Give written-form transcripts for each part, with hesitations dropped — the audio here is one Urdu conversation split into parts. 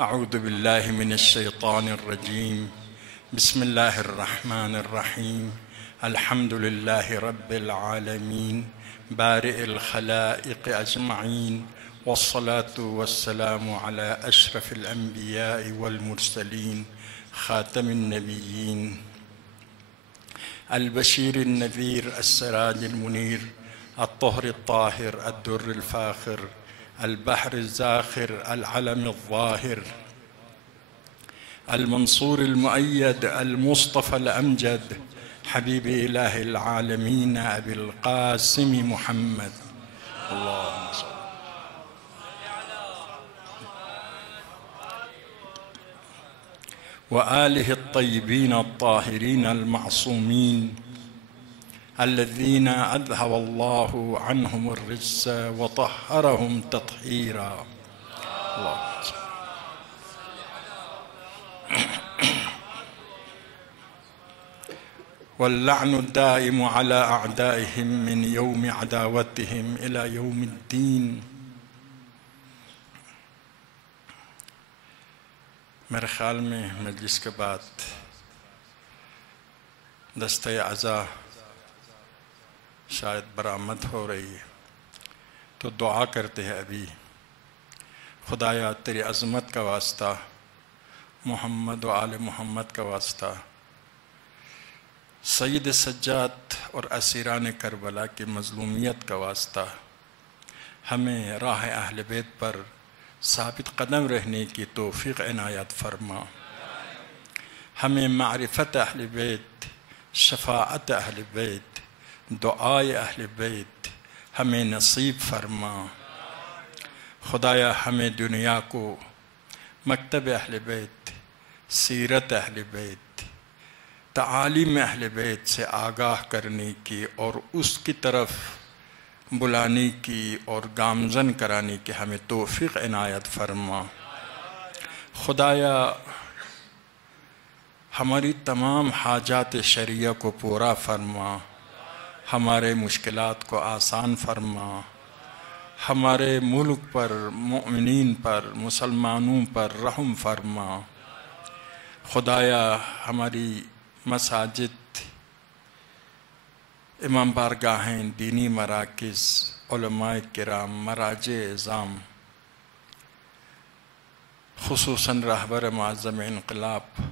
أعوذ بالله من الشيطان الرجيم. بسم الله الرحمن الرحيم. الحمد لله رب العالمين بارئ الخلائق أجمعين، والصلاة والسلام على أشرف الأنبياء والمرسلين خاتم النبيين البشير النذير السراج المنير الطهر الطاهر الدر الفاخر البحر الزاخر العلم الظاهر المنصور المؤيد المصطفى الأمجد حبيب إله العالمين أبي القاسم محمد. اللهم صل وآله الطيبين الطاهرين المعصومين الذين أذهب الله عنهم الرجس وطهرهم تطهيرا. اللهم صل. واللعن الدائم على أعدائهم من يوم عداوتهم إلى يوم الدين. میرے خیال میں مجلس کے بعد دستہ عزا شاید برآمد ہو رہی ہے، تو دعا کرتے ہیں ابھی. خدایا تیری عظمت کا واسطہ، محمد و آل محمد کا واسطہ، سید سجاد اور اسیران کربلا کی مظلومیت کا واسطہ، ہمیں راہ اہل بیت پر ثابت قدم رہنے کی توفیق عنایت فرما. ہمیں معرفت اہل بیت، شفاعت اہل بیت، دعائے اہل بیت ہمیں نصیب فرما. خدایا ہمیں دنیا کو مکتب اہل بیت، سیرت اہل بیت، تعالیم اہل بیت سے آگاہ کرنے کی اور اس کی طرف بلانے کی اور گامزن کرانے کی ہمیں توفیق عنایت فرما. خدایا ہماری تمام حاجات شرعیہ کو پورا فرما، ہمارے مشکلات کو آسان فرما، ہمارے ملک پر، مؤمنین پر، مسلمانوں پر رحم فرما. خدایا ہماری مساجد، امام بارگاہیں، دینی مراکز، علماء کرام، مراجع اعظام، خصوصاً رہبر معظم انقلاب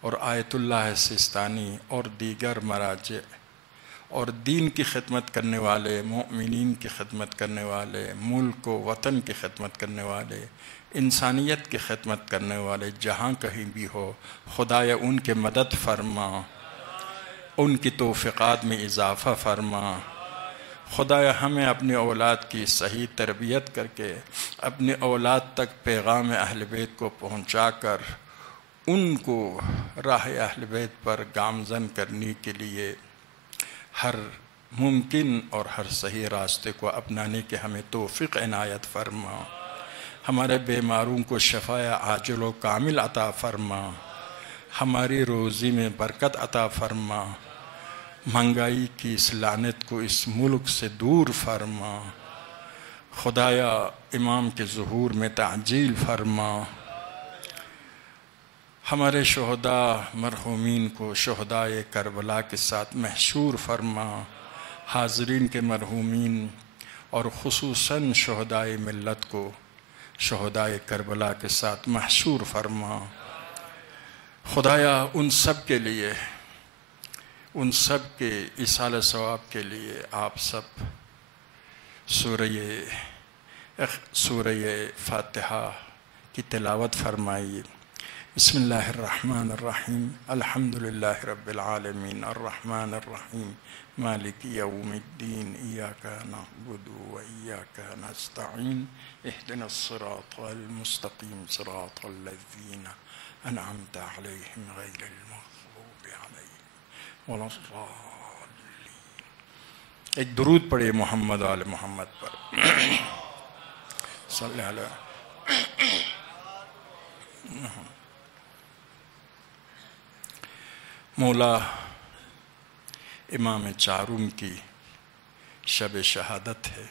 اور آیت اللہ سیستانی اور دیگر مراجع اور دین کی خدمت کرنے والے، مؤمنین کی خدمت کرنے والے، ملک و وطن کی خدمت کرنے والے، انسانیت کی خدمت کرنے والے جہاں کہیں بھی ہو، خدایا ان کے مدد فرما، ان کی توفیقات میں اضافہ فرما. خدایا ہمیں اپنی اولاد کی صحیح تربیت کر کے اپنی اولاد تک پیغام اہل بیت کو پہنچا کر ان کو راہ اہل بیت پر گامزن کرنے کے لیے ہر ممکن اور ہر صحیح راستے کو اپنانے کے ہمیں توفیق عنایت فرما. ہمارے بیماروں کو شفاء عاجل و کامل عطا فرما، ہماری روزی میں برکت عطا فرما، مہنگائی کی اس لعنت کو اس ملک سے دور فرما. خدایا امام کے ظہور میں تعجیل فرما. ہمارے شہداء مرحومین کو شہدائے کربلا کے ساتھ محشور فرما. حاضرین کے مرحومین اور خصوصاً شہدائے ملت کو شہدائے کربلا کے ساتھ محشور فرما. خدایا ان سب کے لیے، ان سب کے ایصال ثواب کے لیے آپ سب سورہ فاتحہ کی تلاوت فرمائیے. بسم اللہ الرحمن الرحیم. الحمد للہ رب العالمین الرحمن الرحیم مالک یوم الدین ایاک نعبد و ایاک نستعین اہدنا الصراط المستقیم صراط الذین انعمت علیہم غیر المغضوب علیہم ولا الضالین. ایک درود پڑھے محمد و آل محمد پر. صلی اللہ مولا امام چارم کی شب شہادت ہے.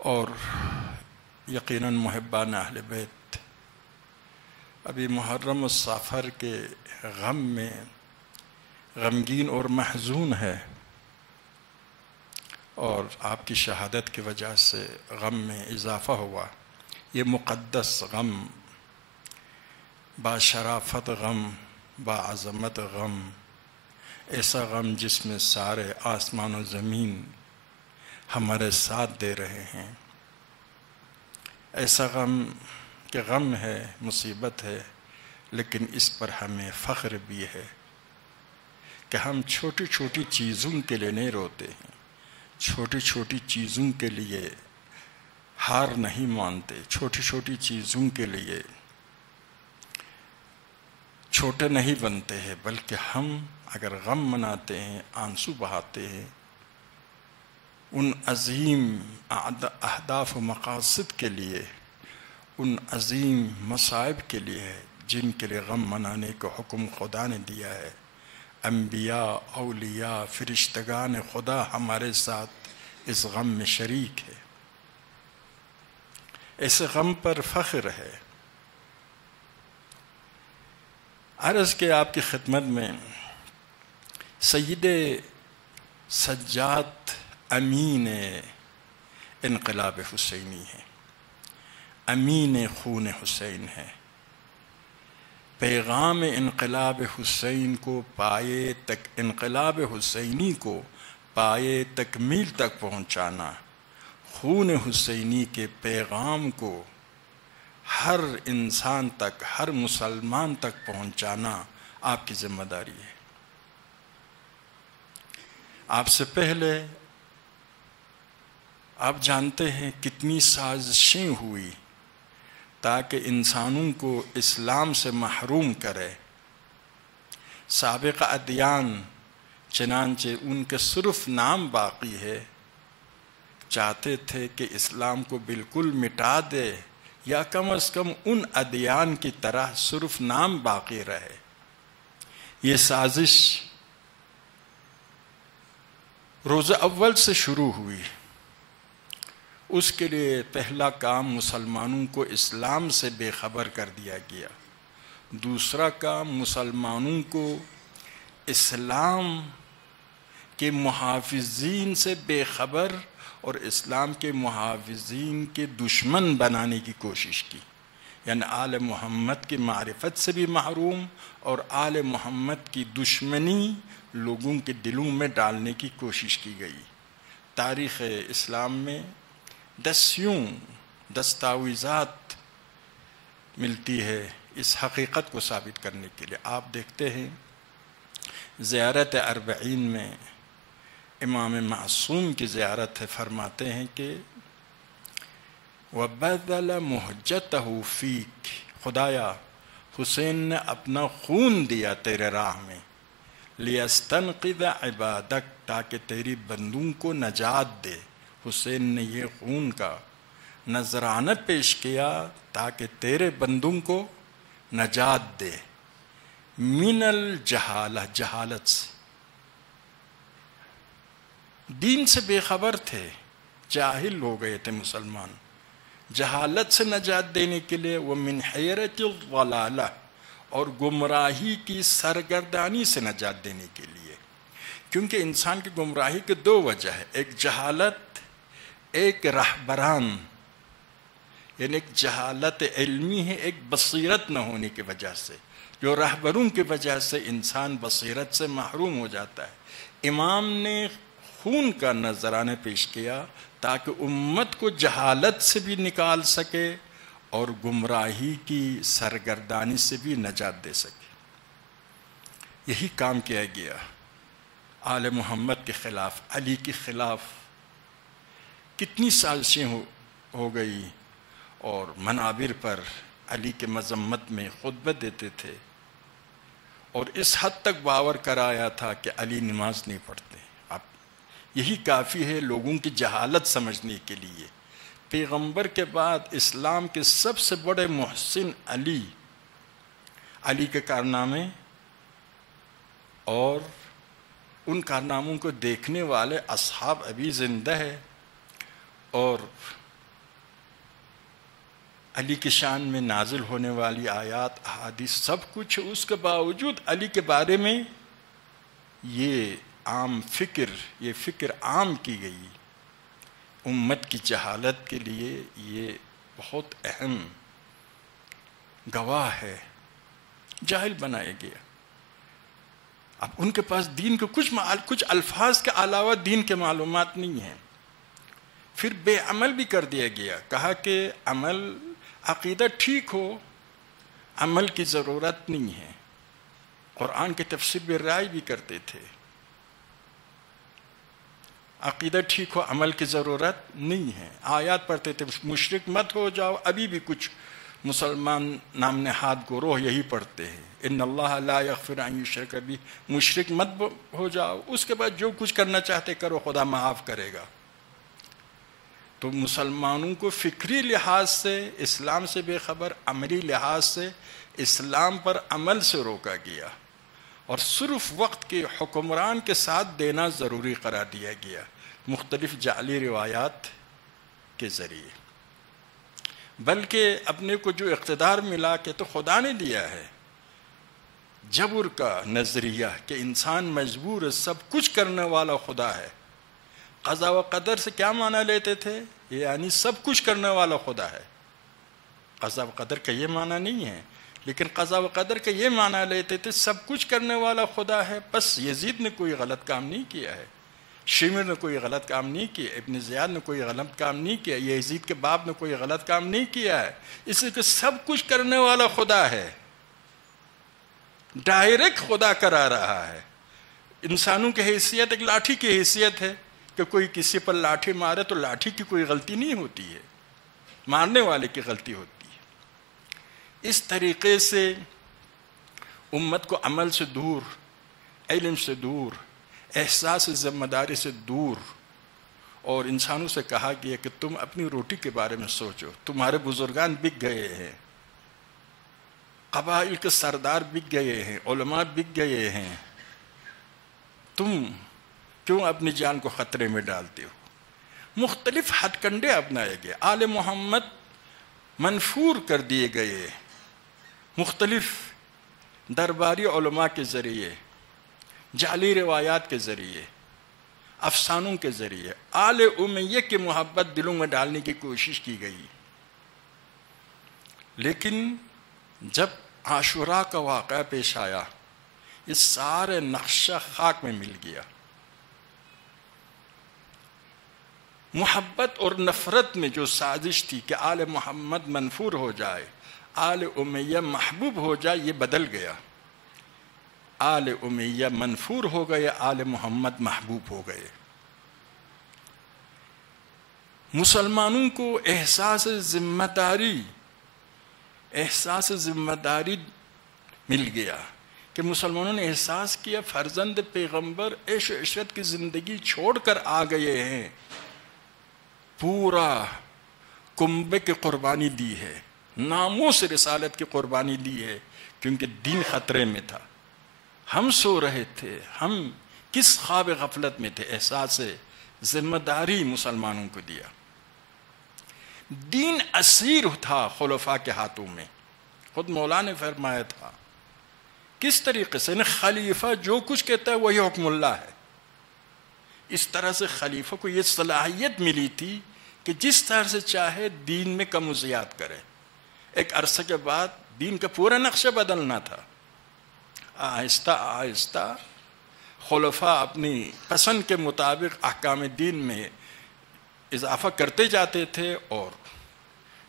اور یقیناً محبان اہل بیت ابھی محرم الصافر کے غم میں غمگین اور محزون ہے، اور آپ کی شہادت کی وجہ سے غم میں اضافہ ہوا۔ یہ مقدس غم، با شرافت غم، با عظمت غم، ایسا غم جس میں سارے آسمان و زمین ہمارے ساتھ دے رہے ہیں، ایسا غم کہ غم ہے، مصیبت ہے، لیکن اس پر ہمیں فخر بھی ہے کہ ہم چھوٹی چھوٹی چیزوں کے لیے نہیں روتے ہیں، چھوٹی چھوٹی چیزوں کے لیے ہار نہیں مانتے، چھوٹی چھوٹی چیزوں کے لیے چھوٹے نہیں بنتے ہیں، بلکہ ہم اگر غم مناتے ہیں، آنسو بہاتے ہیں، ان عظیم اہداف و مقاصد کے لیے، ان عظیم مصائب کے لیے جن کے لیے غم منانے کا حکم خدا نے دیا ہے۔ انبیاء، اولیاء، فرشتگان خدا ہمارے ساتھ اس غم میں شریک ہے، ایسے غم پر فخر ہے۔ عرض کے آپ کی خدمت میں سید سجاد امین انقلاب حسینی ہے، امین خون حسین ہے، پیغام انقلاب حسین کو پائے تک، انقلاب حسینی کو پائے تکمیل تک پہنچانا، خون حسینی کے پیغام کو ہر انسان تک، ہر مسلمان تک پہنچانا آپ کی ذمہ داری ہے۔ آپ سے پہلے آپ جانتے ہیں کتنی سازشیں ہوئی تاکہ انسانوں کو اسلام سے محروم کرے۔ سابق ادیان چنانچہ ان کے صرف نام باقی ہے، چاہتے تھے کہ اسلام کو بالکل مٹا دے یا کم از کم ان ادیان کی طرح صرف نام باقی رہے۔ یہ سازش روز اول سے شروع ہوئی۔ اس کے لیے پہلا کام مسلمانوں کو اسلام سے بے خبر کر دیا گیا، دوسرا کام مسلمانوں کو اسلام کے محافظین سے بے خبر اور اسلام کے محافظین کے دشمن بنانے کی کوشش کی، یعنی آل محمد کی معرفت سے بھی محروم اور آل محمد کی دشمنی لوگوں کے دلوں میں ڈالنے کی کوشش کی گئی۔ تاریخ اسلام میں دسیوں دستاویزات ملتی ہے اس حقیقت کو ثابت کرنے کے لیے۔ آپ دیکھتے ہیں زیارت اربعین میں امام معصوم کی زیارت ہے، فرماتے ہیں کہ وَبَذَلَ مُحْجَتَهُ فِيكَ، خدایا حسین نے اپنا خون دیا تیرے راہ میں، لِيَسْتَنْقِذَ عِبَادَكَ، تاکہ تیری بندوں کو نجات دے۔ حسین نے یہ خون کا نذرانہ پیش کیا تاکہ تیرے بندوں کو نجات دے، من الجہالہ، جہالت سے، دین سے بے خبر تھے، جاہل ہو گئے تھے مسلمان، جہالت سے نجات دینے کے لیے، ومن حیرت الضلالہ، اور گمراہی کی سرگردانی سے نجات دینے کے لیے، کیونکہ انسان کی گمراہی کے دو وجہ ہے، ایک جہالت، ایک رہبران، یعنی ایک جہالت علمی ہے، ایک بصیرت نہ ہونے کی وجہ سے، جو رہبروں کی وجہ سے انسان بصیرت سے محروم ہو جاتا ہے۔ امام نے خون کا نذرانہ پیش کیا تاکہ امت کو جہالت سے بھی نکال سکے اور گمراہی کی سرگردانی سے بھی نجات دے سکے۔ یہی کام کیا گیا آل محمد کے خلاف، علی کے خلاف کتنی سازشیں ہو گئی، اور منابر پر علی کے مذمت میں خطبہ دیتے تھے، اور اس حد تک باور کرایا تھا کہ علی نماز نہیں پڑھتے۔ اب یہی کافی ہے لوگوں کی جہالت سمجھنے کے لیے۔ پیغمبر کے بعد اسلام کے سب سے بڑے محسن علی، علی کے کارنامے اور ان کارناموں کو دیکھنے والے اصحاب ابھی زندہ ہے، اور علی کی شان میں نازل ہونے والی آیات احادیث سب کچھ، اس کے باوجود علی کے بارے میں یہ عام فکر، یہ فکر عام کی گئی، امت کی جہالت کے لیے یہ بہت اہم گواہ ہے، جاہل بنایا گیا۔ اب ان کے پاس دین کے کچھ الفاظ کے علاوہ دین کے معلومات نہیں ہیں، پھر بے عمل بھی کر دیا گیا، کہا کہ عمل، عقیدہ ٹھیک ہو، عمل کی ضرورت نہیں ہے۔ قرآن کے تفسیر میں رائے بھی کرتے تھے، عقیدہ ٹھیک ہو، عمل کی ضرورت نہیں ہے۔ آیات پڑھتے تھے مشرک مت ہو جاؤ، ابھی بھی کچھ مسلمان نام نہاد گروہ یہی پڑھتے ہیں، ان اللہ لا یغفر ان یشرک بہ، مشرک مت ہو جاؤ، اس کے بعد جو کچھ کرنا چاہتے کرو، خدا معاف کرے گا۔ تو مسلمانوں کو فکری لحاظ سے اسلام سے بے خبر، عملی لحاظ سے اسلام پر عمل سے روکا گیا، اور صرف وقت کے حکمران کے ساتھ دینا ضروری قرار دیا گیا، مختلف جعلی روایات کے ذریعے۔ بلکہ اپنے کو جو اقتدار ملا کہ تو خدا نے دیا ہے، جبر کا نظریہ کہ انسان مجبور ہے، سب کچھ کرنے والا خدا ہے۔ قضا و قدر سے کیا معنی لیتے تھے؟ یعنی سب کچھ کرنے والا خدا ہے۔ قضا و قدر کا یہ معنی نہیں ہے، لیکن قضا و قدر کا یہ معنی لیتے تھے سب کچھ کرنے والا خدا ہے۔ بس یزید نے کوئی غلط کام نہیں کیا ہے، شمر نے کوئی غلط کام نہیں کیا، ابن زیاد نے کوئی غلط کام نہیں کیا، یزید کے باپ نے کوئی غلط کام نہیں کیا ہے، اس لیے کہ سب کچھ کرنے والا خدا ہے، ڈائریکٹ خدا کرا رہا ہے۔ انسانوں کی حیثیت ایک لاٹھی کی حیثیت ہے کہ کوئی کسی پر لاٹھی مارے تو لاٹھی کی کوئی غلطی نہیں ہوتی ہے، مارنے والے کی غلطی ہوتی ہے۔ اس طریقے سے امت کو عمل سے دور، علم سے دور، احساس ذمہ داری سے دور، اور انسانوں سے کہا گیا کہ تم اپنی روٹی کے بارے میں سوچو، تمہارے بزرگان بک گئے ہیں، قبائل کے سردار بک گئے ہیں، علماء بک گئے ہیں، تم کیوں اپنی جان کو خطرے میں ڈالتے ہو؟ مختلف ہتھ کنڈے اپنائے گئے، آل محمد منفور کر دیے گئے، مختلف درباری علماء کے ذریعے، جعلی روایات کے ذریعے، افسانوں کے ذریعے آل امیہ کی محبت دلوں میں ڈالنے کی کوشش کی گئی۔ لیکن جب عاشوراء کا واقعہ پیش آیا، یہ سارے نقشہ خاک میں مل گیا۔ محبت اور نفرت میں جو سازش تھی کہ آل محمد منفور ہو جائے، آل امیہ محبوب ہو جائے، یہ بدل گیا۔ آل امیہ منفور ہو گئے، آل محمد محبوب ہو گئے۔ مسلمانوں کو احساس ذمہ داری مل گیا کہ مسلمانوں نے احساس کیا فرزند پیغمبر عیش و عشرت کی زندگی چھوڑ کر آ گئے ہیں، پورا کنبے کی قربانی دی ہے، ناموس رسالت کی قربانی دی ہے، کیونکہ دین خطرے میں تھا۔ ہم سو رہے تھے، ہم کس خواب غفلت میں تھے، احساس ذمہ داری مسلمانوں کو دیا۔ دین اسیر تھا خلفاء کے ہاتھوں میں، خود مولا نے فرمایا تھا۔ کس طریقے سے؟ خلیفہ جو کچھ کہتا ہے وہی حکم اللہ ہے۔ اس طرح سے خلیفہ کو یہ صلاحیت ملی تھی کہ جس طرح سے چاہے دین میں کم و زیاد کرے۔ ایک عرصے کے بعد دین کا پورا نقشہ بدلنا تھا۔ آہستہ آہستہ خلفاء اپنی پسند کے مطابق احکام دین میں اضافہ کرتے جاتے تھے، اور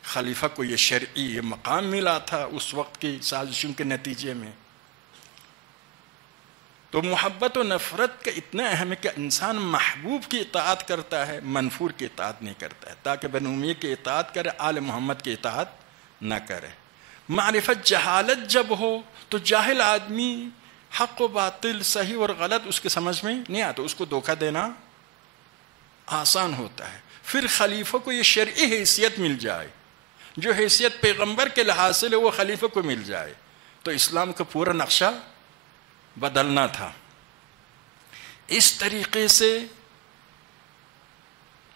خلیفہ کو یہ شرعی یہ مقام ملا تھا اس وقت کی سازشوں کے نتیجے میں۔ تو محبت و نفرت کا اتنا اہم ہے کہ انسان محبوب کی اطاعت کرتا ہے، منفور کی اطاعت نہیں کرتا ہے، تاکہ بنو امیہ کی اطاعت کرے، آل محمد کی اطاعت نہ کرے۔ معرفت جہالت جب ہو تو جاہل آدمی حق و باطل، صحیح اور غلط اس کے سمجھ میں نہیں آتا، اس کو دھوکہ دینا آسان ہوتا ہے۔ پھر خلیفہ کو یہ شرعی حیثیت مل جائے، جو حیثیت پیغمبر کے لحاظ سے وہ خلیفہ کو مل جائے، تو اسلام کا پورا نقشہ بدلنا تھا۔ اس طریقے سے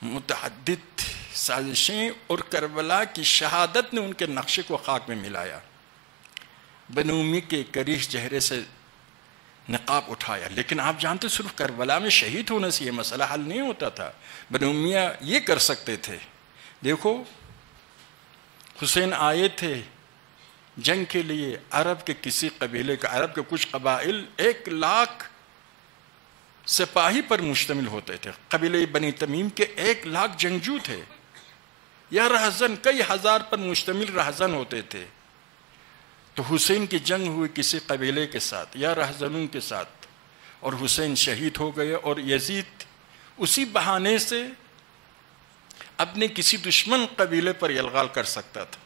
متعدد سازشیں اور کربلا کی شہادت نے ان کے نقشے کو خاک میں ملایا. بنو امیہ کے کریش چہرے سے نقاب اٹھایا. لیکن آپ جانتے صرف کربلا میں شہید ہونے سے یہ مسئلہ حل نہیں ہوتا تھا. بنو امیہ یہ کر سکتے تھے. دیکھو حسین آئے تھے جنگ کے لیے، عرب کے کسی قبیلے کا، عرب کے کچھ قبائل 1,00,000 سپاہی پر مشتمل ہوتے تھے. قبیلے بنی تمیم کے 1,00,000 جنگجو تھے، یا رہزن کئی ہزار پر مشتمل رہزن ہوتے تھے. تو حسین کی جنگ ہوئی کسی قبیلے کے ساتھ یا رہزنوں کے ساتھ، اور حسین شہید ہو گئے. اور یزید اسی بہانے سے اپنے کسی دشمن قبیلے پر الغال کر سکتا تھا.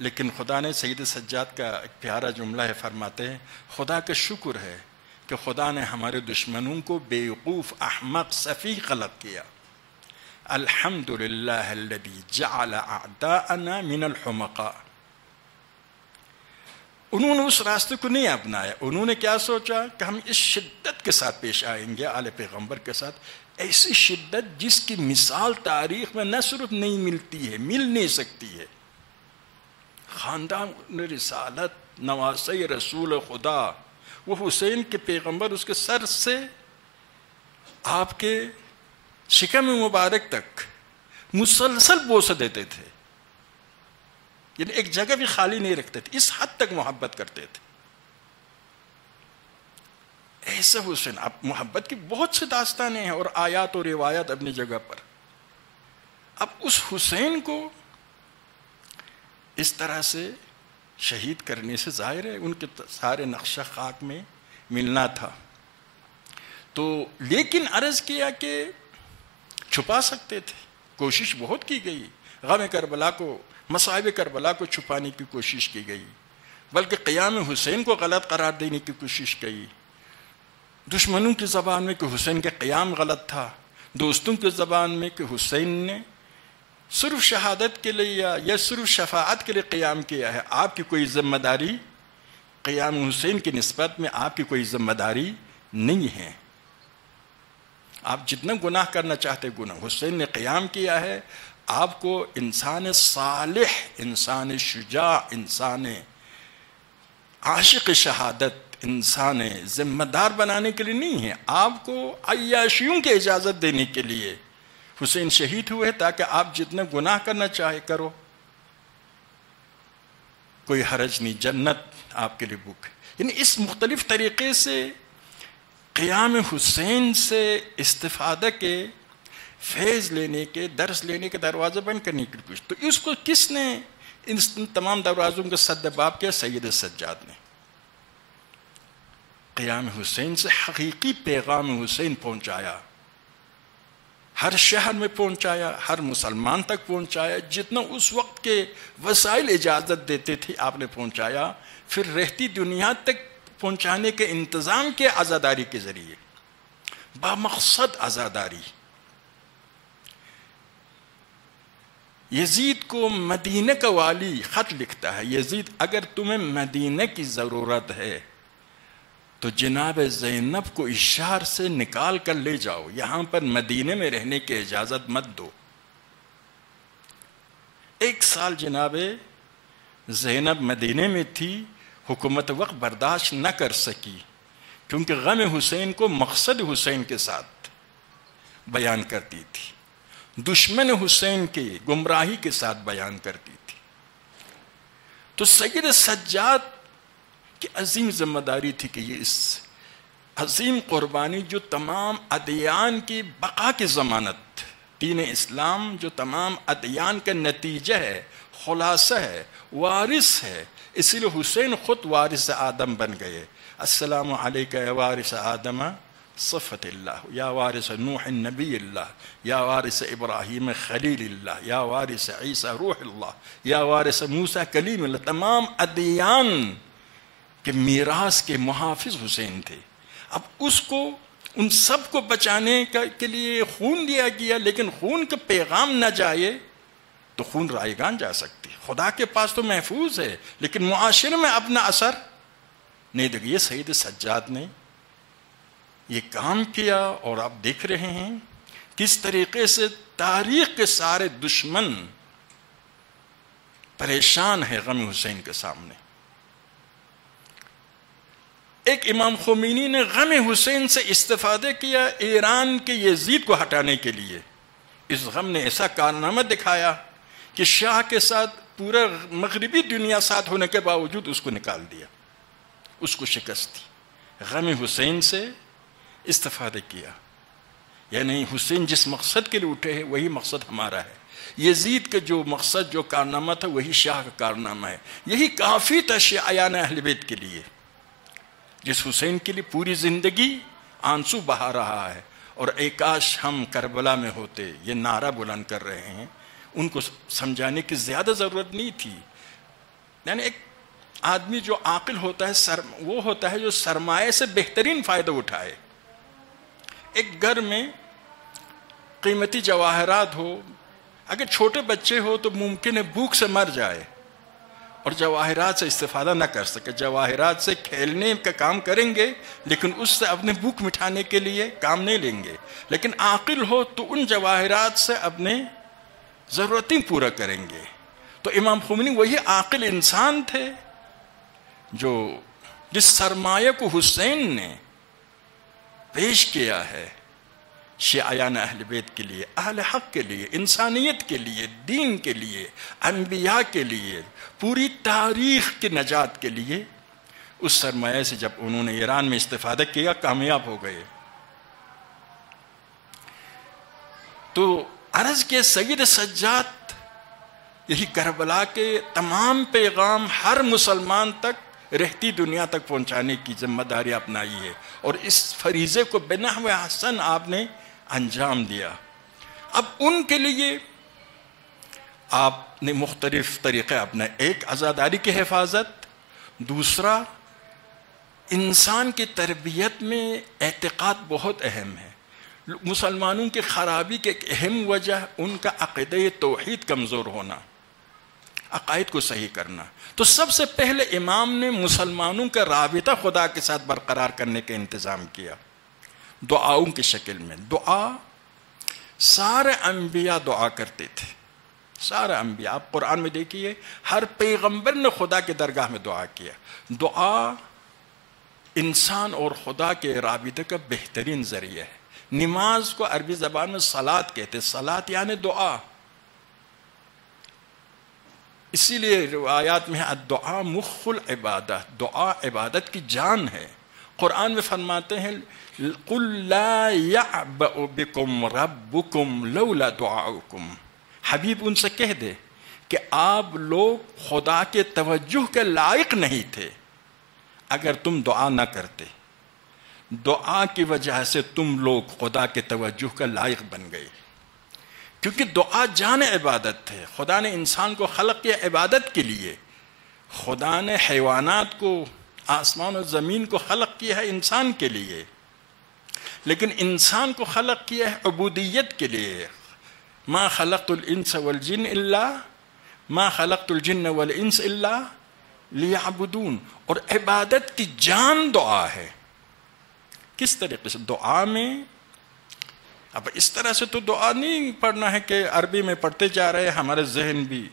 لیکن خدا نے سید سجاد کا ایک پیارا جملہ ہے، فرماتے ہیں خدا کا شکر ہے کہ خدا نے ہمارے دشمنوں کو بیوقوف، احمق، سفیہ خلق کیا. الحمدللہ الذی جعل اعداءنا من الحمقاء. انہوں نے اس راستے کو نہیں اپنایا. انہوں نے کیا سوچا کہ ہم اس شدت کے ساتھ پیش آئیں گے آل پیغمبر کے ساتھ، ایسی شدت جس کی مثال تاریخ میں نہ صرف نہیں ملتی ہے، مل نہیں سکتی ہے. خاندان رسالت، نواسۂ رسول خدا، وہ حسین کے پیغمبر، اس کے سر سے آپ کے شکم مبارک تک مسلسل بوسہ دیتے تھے. یعنی ایک جگہ بھی خالی نہیں رکھتے تھے، اس حد تک محبت کرتے تھے. ایسا حسین. اب محبت کی بہت سی داستانیں ہیں اور آیات اور روایات اپنی جگہ پر. اب اس حسین کو اس طرح سے شہید کرنے سے ظاہر ہے ان کے سارے نقشہ خاک میں ملنا تھا. تو لیکن عرض کیا کہ چھپا سکتے تھے، کوشش بہت کی گئی. غم کربلا کو، مصائب کربلا کو چھپانے کی کوشش کی گئی، بلکہ قیام حسین کو غلط قرار دینے کی کوشش کی. دشمنوں کی زبان میں کہ حسین کے قیام غلط تھا، دوستوں کی زبان میں کہ حسین نے صرف شہادت کے لیے یا صرف شفاعت کے لیے قیام کیا ہے. آپ کی کوئی ذمہ داری قیام حسین کی نسبت میں آپ کی کوئی ذمہ داری نہیں ہے. آپ جتنا گناہ کرنا چاہتے گناہ، حسین نے قیام کیا ہے. آپ کو انسان صالح، انسان شجاع، انسان عاشق شہادت، انسان ذمہ دار بنانے کے لیے نہیں ہے، آپ کو عیاشیوں کی اجازت دینے کے لیے حسین شہید ہوئے تاکہ آپ جتنے گناہ کرنا چاہے کرو، کوئی حرج نہیں، جنت آپ کے لیے بک. یعنی اس مختلف طریقے سے قیام حسین سے استفادہ کے، فیض لینے کے، درس لینے کے دروازے بند کرنے کی کوشش. تو اس کو کس نے ان تمام دروازوں کے سد باب کیا؟ سید سجاد نے. قیام حسین سے حقیقی پیغام حسین پہنچایا، ہر شہر میں پہنچایا، ہر مسلمان تک پہنچایا، جتنا اس وقت کے وسائل اجازت دیتے تھے آپ نے پہنچایا. پھر رہتی دنیا تک پہنچانے کے انتظام کے عزاداری کے ذریعے، بامقصد عزاداری. یزید کو مدینہ کا والی خط لکھتا ہے، یزید اگر تمہیں مدینہ کی ضرورت ہے تو جناب زینب کو اشار سے نکال کر لے جاؤ، یہاں پر مدینے میں رہنے کی اجازت مت دو. 1 سال جناب زینب مدینے میں تھی، حکومت وقت برداشت نہ کر سکی، کیونکہ غم حسین کو مقصد حسین کے ساتھ بیان کرتی تھی، دشمن حسین کی گمراہی کے ساتھ بیان کرتی تھی. تو سید سجاد کی عظیم ذمہ داری تھی کہ یہ اس عظیم قربانی جو تمام ادیان کی بقا کی ضمانت، دین اسلام جو تمام ادیان کا نتیجہ ہے، خلاصہ ہے، وارث ہے، اسی لیے حسین خود وارث آدم بن گئے. السلام علیکہ یا وارث آدم صفت اللہ، یا وارث نوح نبی اللہ، یا وارث ابراہیم خلیل اللہ، یا وارث عیسیٰ روح اللہ، یا وارث موسیٰ کلیم اللہ. تمام ادیان کے میراث کے محافظ حسین تھے. اب اس کو، ان سب کو بچانے کے لیے خون دیا گیا، لیکن خون کا پیغام نہ جائے تو خون رائگان جا سکتی. خدا کے پاس تو محفوظ ہے، لیکن معاشرے میں اپنا اثر نہیں دے گا. یہ سید سجاد نے یہ کام کیا، اور آپ دیکھ رہے ہیں کس طریقے سے تاریخ کے سارے دشمن پریشان ہیں غم حسین کے سامنے. ایک امام خمینی نے غم حسین سے استفادہ کیا ایران کے یزید کو ہٹانے کے لیے. اس غم نے ایسا کارنامہ دکھایا کہ شاہ کے ساتھ پورا مغربی دنیا ساتھ ہونے کے باوجود اس کو نکال دیا, اس کو شکست دی. غم حسین سے استفادہ کیا, یعنی حسین جس مقصد کے لیے اٹھے ہیں وہی مقصد ہمارا ہے. یزید کا جو مقصد جو کارنامہ تھا وہی شاہ کا کارنامہ ہے. یہی کافی تھا شیعیان اہل بیت کے لیے, جس حسین کے لیے پوری زندگی آنسو بہا رہا ہے. اور اے کاش ہم کربلا میں ہوتے, یہ نعرہ بلند کر رہے ہیں. ان کو سمجھانے کی زیادہ ضرورت نہیں تھی. یعنی ایک آدمی جو عاقل ہوتا ہے وہ ہوتا ہے جو سرمایہ سے بہترین فائدہ اٹھائے. ایک گھر میں قیمتی جواہرات ہو, اگر چھوٹے بچے ہو تو ممکن ہے بھوک سے مر جائے اور جواہرات سے استفادہ نہ کر سکے. جواہرات سے کھیلنے کا کام کریں گے لیکن اس سے اپنے بھوک مٹھانے کے لیے کام نہیں لیں گے. لیکن عاقل ہو تو ان جواہرات سے اپنے ضرورتیں پورا کریں گے. تو امام خمینی وہی عاقل انسان تھے جو جس سرمایہ کو حسین نے پیش کیا ہے شیعیان اہل بیت کے لیے, اہل حق کے لیے, انسانیت کے لیے, دین کے لیے, انبیاء کے لیے, پوری تاریخ کی نجات کے لیے, اس سرمایہ سے جب انہوں نے ایران میں استفادہ کیا کامیاب ہو گئے. تو عرض کے سید سجاد یہی کربلا کے تمام پیغام ہر مسلمان تک رہتی دنیا تک پہنچانے کی ذمہ داری اپنائی ہے, اور اس فریضے کو بنحو حسن آپ نے انجام دیا. اب ان کے لیے آپ نے مختلف طریقے اپنا, ایک عزاداری کی حفاظت, دوسرا انسان کی تربیت میں اعتقاد بہت اہم ہے. مسلمانوں کی خرابی کی ایک اہم وجہ ان کا عقیدہ توحید کمزور ہونا, عقائد کو صحیح کرنا. تو سب سے پہلے امام نے مسلمانوں کا رابطہ خدا کے ساتھ برقرار کرنے کا انتظام کیا دعاؤں کی شکل میں. دعا سارے انبیاء دعا کرتے تھے, سارے انبیاء. آپ قرآن میں دیکھیے ہر پیغمبر نے خدا کی درگاہ میں دعا کیا. دعا انسان اور خدا کے رابطے کا بہترین ذریعہ ہے. نماز کو عربی زبان میں صلاۃ کہتے ہیں, صلاۃ یعنی دعا. اسی لیے روایات میں الدعاء مخ العبادہ, دعا عبادت کی جان ہے. قرآن میں فرماتے ہیں قل لا يعبأ بكم ربكم لولا دعاؤكم. حبیب ان سے کہہ دے کہ آپ لوگ خدا کے توجہ کے لائق نہیں تھے اگر تم دعا نہ کرتے. دعا کی وجہ سے تم لوگ خدا کے توجہ کا لائق بن گئے, کیونکہ دعا جان عبادت ہے. خدا نے انسان کو خلق کیا عبادت کے لیے. خدا نے حیوانات کو, آسمان و زمین کو خلق کیا ہے انسان کے لیے, لیکن انسان کو خلق کیا ہے عبودیت کے لیے. ما خلقت الانس والجن الا ما خلقت الجن والانس الا لیعبدون. اور عبادت کی جان دعا ہے. کس طریقے سے دعا میں, اب اس طرح سے تو دعا نہیں پڑھنا ہے کہ عربی میں پڑھتے جا رہے ہیں ہمارے ذہن بھی.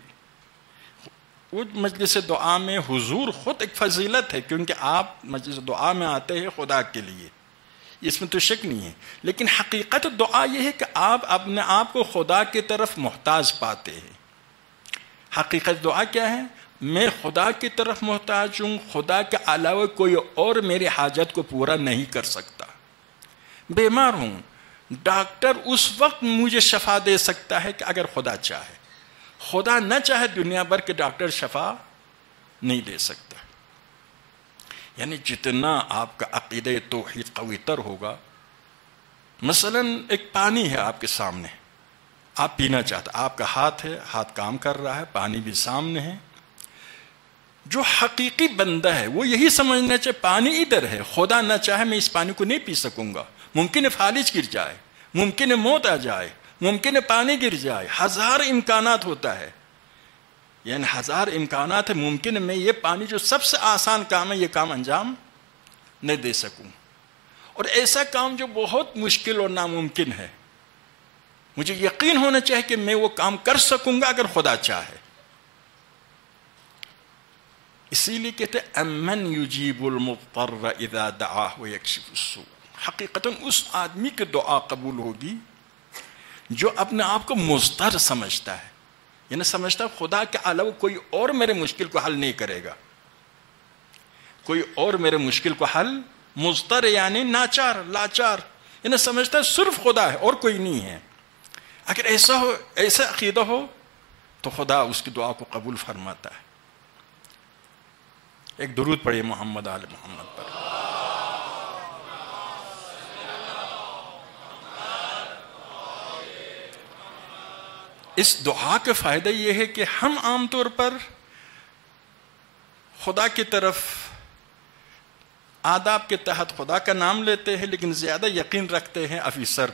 وہ مجلس دعا میں حضور خود ایک فضیلت ہے, کیونکہ آپ مجلس دعا میں آتے ہیں خدا کے لیے, اس میں تو شک نہیں ہے. لیکن حقیقت دعا یہ ہے کہ آپ اپنے آپ کو خدا کی طرف محتاج پاتے ہیں. حقیقت دعا کیا ہے؟ میں خدا کی طرف محتاج ہوں, خدا کے علاوہ کوئی اور میری حاجت کو پورا نہیں کر سکتا. بیمار ہوں, ڈاکٹر اس وقت مجھے شفا دے سکتا ہے کہ اگر خدا چاہے. خدا نہ چاہے دنیا بھر کے ڈاکٹر شفا نہیں دے سکتا. یعنی جتنا آپ کا عقیدہ توحید قوی تر ہوگا, مثلا ایک پانی ہے آپ کے سامنے, آپ پینا چاہتے, آپ کا ہاتھ ہے, ہاتھ کام کر رہا ہے, پانی بھی سامنے ہے. جو حقیقی بندہ ہے وہ یہی سمجھنا چاہے پانی ادھر ہے, خدا نہ چاہے میں اس پانی کو نہیں پی سکوں گا. ممکن ہے فالج گر جائے, ممکن ہے موت آ جائے, ممکن ہے پانی گر جائے, ہزار امکانات ہوتا ہے. یعنی ہزار امکانات ہے, ممکن ہے میں یہ پانی جو سب سے آسان کام ہے یہ کام انجام نہیں دے سکوں, اور ایسا کام جو بہت مشکل اور ناممکن ہے مجھے یقین ہونا چاہیے کہ میں وہ کام کر سکوں گا اگر خدا چاہے. اسی لیے کہتے ہیں امن یجیب المضطر اذا دعاہ ویکشف السوء. حقیقتاً اس آدمی کی دعا قبول ہوگی جو اپنے آپ کو مضطر سمجھتا ہے، یعنی سمجھتا ہے خدا کے علاوہ کوئی اور میرے مشکل کو حل نہیں کرے گا، کوئی اور میرے مشکل کو حل. مضطر یعنی ناچار، لاچار، یعنی سمجھتا ہے صرف خدا ہے اور کوئی نہیں ہے. اگر ایسا ہو، ایسا عقیدہ ہو تو خدا اس کی دعا کو قبول فرماتا ہے. ایک درود پڑھیے محمد آل محمد پر. اس دعا کا فائدہ یہ ہے کہ ہم عام طور پر خدا کی طرف آداب کے تحت خدا کا نام لیتے ہیں، لیکن زیادہ یقین رکھتے ہیں آفیسر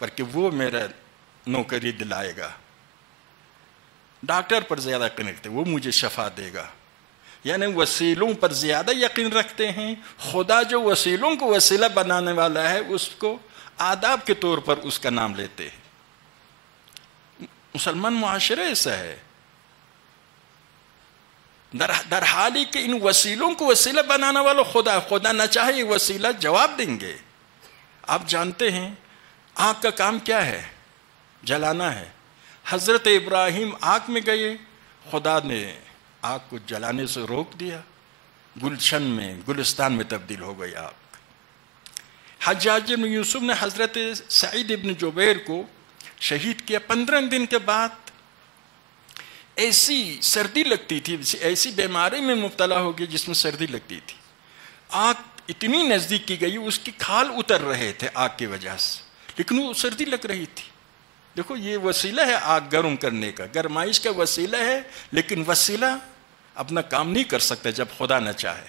پر کہ وہ میرا نوکری دلائے گا. ڈاکٹر پر زیادہ یقین رکھتے ہیں وہ مجھے شفا دے گا. یعنی وسیلوں پر زیادہ یقین رکھتے ہیں. خدا جو وسیلوں کو وسیلہ بنانے والا ہے اس کو آداب کے طور پر اس کا نام لیتے ہیں. مسلمان معاشرہ ایسا ہے، در حالی کہ ان وسیلوں کو وسیلہ بنانے والا خدا نہ چاہے یہ وسیلہ جواب دیں گے. آپ جانتے ہیں آگ کا کام کیا ہے؟ جلانا ہے. حضرت ابراہیم آگ میں گئے، خدا نے آگ کو جلانے سے روک دیا، گلشن میں، گلستان میں تبدیل ہو گئی آگ. حجاج بن یوسف نے حضرت سعید ابن جبیر کو شہید کیا. 15 دن کے بعد ایسی سردی لگتی تھی، ایسی بیماری میں مبتلا ہو گئی جس میں سردی لگتی تھی. آگ اتنی نزدیک کی گئی اس کی کھال اتر رہے تھے آگ کی وجہ سے، لیکن وہ سردی لگ رہی تھی. دیکھو یہ وسیلہ ہے آگ گرم کرنے کا، گرمائش کا وسیلہ ہے، لیکن وسیلہ اپنا کام نہیں کر سکتا جب خدا نہ چاہے.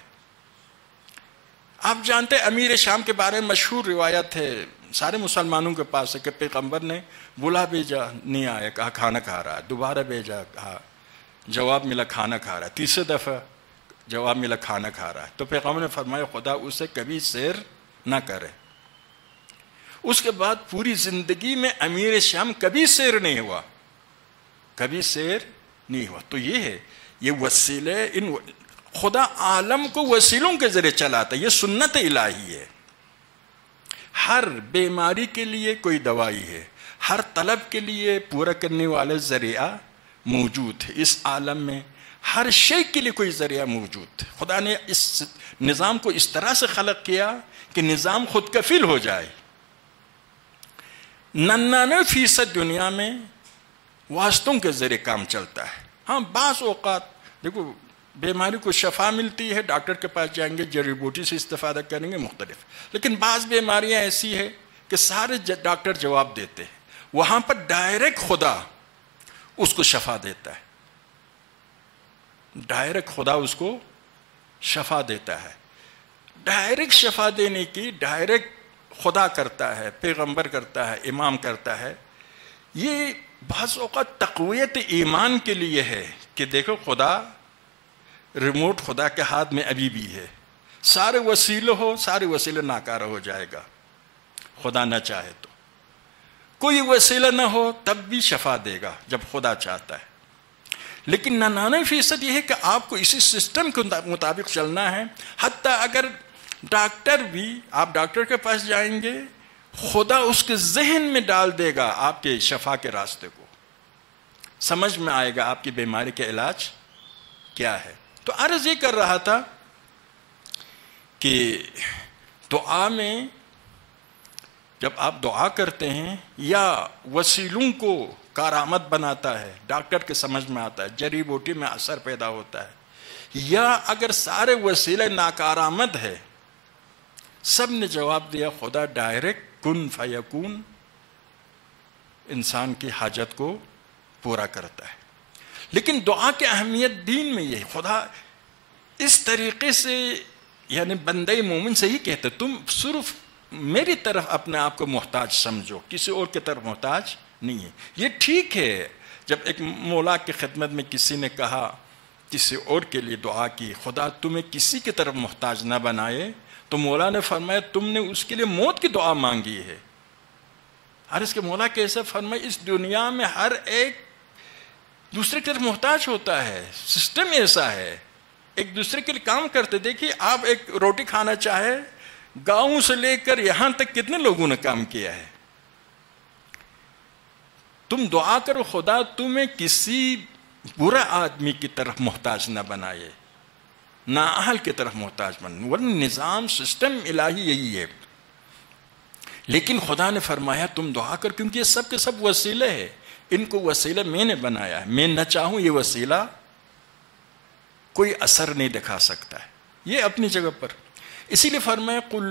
آپ جانتے ہیں امیر شام کے بارے میں مشہور روایت ہے سارے مسلمانوں کے پاس ہے کہ پیغمبر نے بلا بھیجا، نہیں آیا، کہا کھانا کھا رہا ہے. دوبارہ بھیجا، کہا جواب ملا کھانا کھا رہا ہے. تیسرے دفعہ جواب ملا کھانا کھا رہا ہے. تو پیغمبر نے فرمایا خدا اسے کبھی سیر نہ کرے. اس کے بعد پوری زندگی میں امیر شام کبھی سیر نہیں ہوا، کبھی سیر نہیں ہوا. تو یہ ہے، یہ وسیلے، خدا عالم کو وسیلوں کے ذریعے چلاتا ہے. یہ سنت الہی ہے. ہر بیماری کے لیے کوئی دوائی ہے، ہر طلب کے لیے پورا کرنے والے ذریعہ موجود ہے. اس عالم میں ہر شے کے لیے کوئی ذریعہ موجود ہے. خدا نے اس نظام کو اس طرح سے خلق کیا کہ نظام خود کفیل ہو جائے. 99% دنیا میں واسطوں کے ذریعے کام چلتا ہے. ہاں بعض اوقات دیکھو بیماری کو شفا ملتی ہے، ڈاکٹر کے پاس جائیں گے، جڑی بوٹی سے استفادہ کریں گے، مختلف. لیکن بعض بیماریاں ایسی ہے کہ سارے ڈاکٹر جواب دیتے ہیں، وہاں پر ڈائریکٹ خدا اس کو شفا دیتا ہے. ڈائریکٹ خدا اس کو شفا دیتا ہے. ڈائریکٹ شفا دینے کی ڈائریکٹ خدا کرتا ہے، پیغمبر کرتا ہے، امام کرتا ہے. یہ بعض اوقات تقویت ایمان کے لیے ہے کہ دیکھو خدا، ریموٹ خدا کے ہاتھ میں ابھی بھی ہے. سارے وسیلے ہو، سارے وسیلے ناکارہ ہو جائے گا خدا نہ چاہے تو. کوئی وسیلہ نہ ہو تب بھی شفا دے گا جب خدا چاہتا ہے. لیکن 99% یہ ہے کہ آپ کو اسی سسٹم کے مطابق چلنا ہے. حتیٰ اگر ڈاکٹر بھی، آپ ڈاکٹر کے پاس جائیں گے، خدا اس کے ذہن میں ڈال دے گا آپ کے شفا کے راستے کو، سمجھ میں آئے گا آپ کی بیماری کا علاج کیا ہے. تو عرض یہ کر رہا تھا کہ دعا میں جب آپ دعا کرتے ہیں یا وسیلوں کو کارآمد بناتا ہے، ڈاکٹر کے سمجھ میں آتا ہے، جڑی بوٹی میں اثر پیدا ہوتا ہے، یا اگر سارے وسیلے ناکارآمد ہے، سب نے جواب دیا، خدا ڈائریکٹ کن فیکون انسان کی حاجت کو پورا کرتا ہے. لیکن دعا کی اہمیت دین میں یہ ہے. خدا اس طریقے سے، یعنی بندے مومن سے ہی کہتے تم صرف میری طرف اپنے آپ کو محتاج سمجھو، کسی اور کی طرف محتاج نہیں ہے. یہ ٹھیک ہے جب ایک مولا کی خدمت میں کسی نے کہا، کسی اور کے لیے دعا کی، خدا تمہیں کسی کی طرف محتاج نہ بنائے، تو مولا نے فرمایا تم نے اس کے لیے موت کی دعا مانگی ہے. عرض کے مولا کیسے؟ فرمایا اس دنیا میں ہر ایک دوسرے کی طرف محتاج ہوتا ہے، سسٹم ایسا ہے، ایک دوسرے کے لیے کام کرتے. دیکھیے آپ ایک روٹی کھانا چاہے، گاؤں سے لے کر یہاں تک کتنے لوگوں نے کام کیا ہے. تم دعا کرو خدا تمہیں کسی برا آدمی کی طرف محتاج نہ بنائے، نااہل کی طرف محتاج بن، ورنہ نظام سسٹم الہی یہی ہے. لیکن خدا نے فرمایا تم دعا کر، کیونکہ یہ سب کے سب وسیلے ہیں، ان کو وسیلہ میں نے بنایا ہے، میں نہ چاہوں یہ وسیلہ کوئی اثر نہیں دکھا سکتا ہے، یہ اپنی جگہ پر. اسی لیے فرمایا قل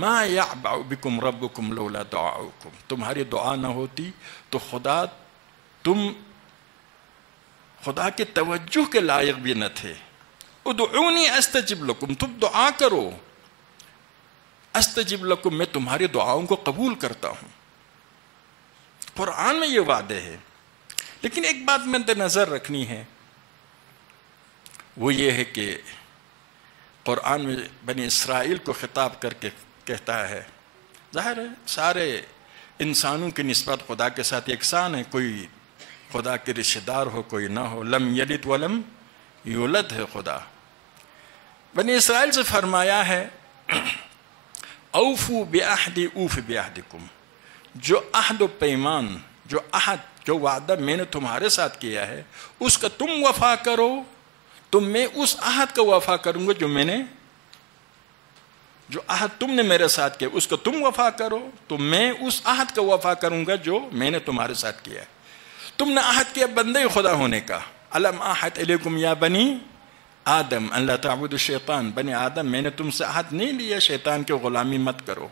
ما یعبأ بکم ربکم لولا دعاؤکم، تمہاری دعا نہ ہوتی تو خدا کے توجہ کے لائق بھی نہ تھے. ادعونی استجب لکم، تم دعا کرو، استجب لکم، میں تمہاری دعاؤں کو قبول کرتا ہوں. قرآن میں یہ وعدے ہے. لیکن ایک بات مد نظر رکھنی ہے، وہ یہ ہے کہ قرآن میں بنی اسرائیل کو خطاب کر کے کہتا ہے، ظاہر ہے سارے انسانوں کی نسبت خدا کے ساتھ یکساں ہے، کوئی خدا کے رشتہ دار ہو کوئی نہ ہو، لم یلد ولم یولد ہے خدا. بنی اسرائیل سے فرمایا ہے اوفو بعہدی اوف بعہدکم، جو عہد و پیمان، جو وعدہ میں نے تمہارے ساتھ کیا ہے اس کا تم وفا کرو، تو میں اس عہد کا وفا کروں گا جو عہد تم نے میرے ساتھ کیا اس کا تم وفا کرو، تو میں اس عہد کا وفا کروں گا جو میں نے تمہارے ساتھ کیا ہے. تم نے عہد کیا بندے خدا ہونے کا، الم اعہد الیکم یا بنی آدم ان لا تعبدوا الشیطان، بنی آدم میں نے تم سے عہد نہیں لیا شیطان کی غلامی مت کرو،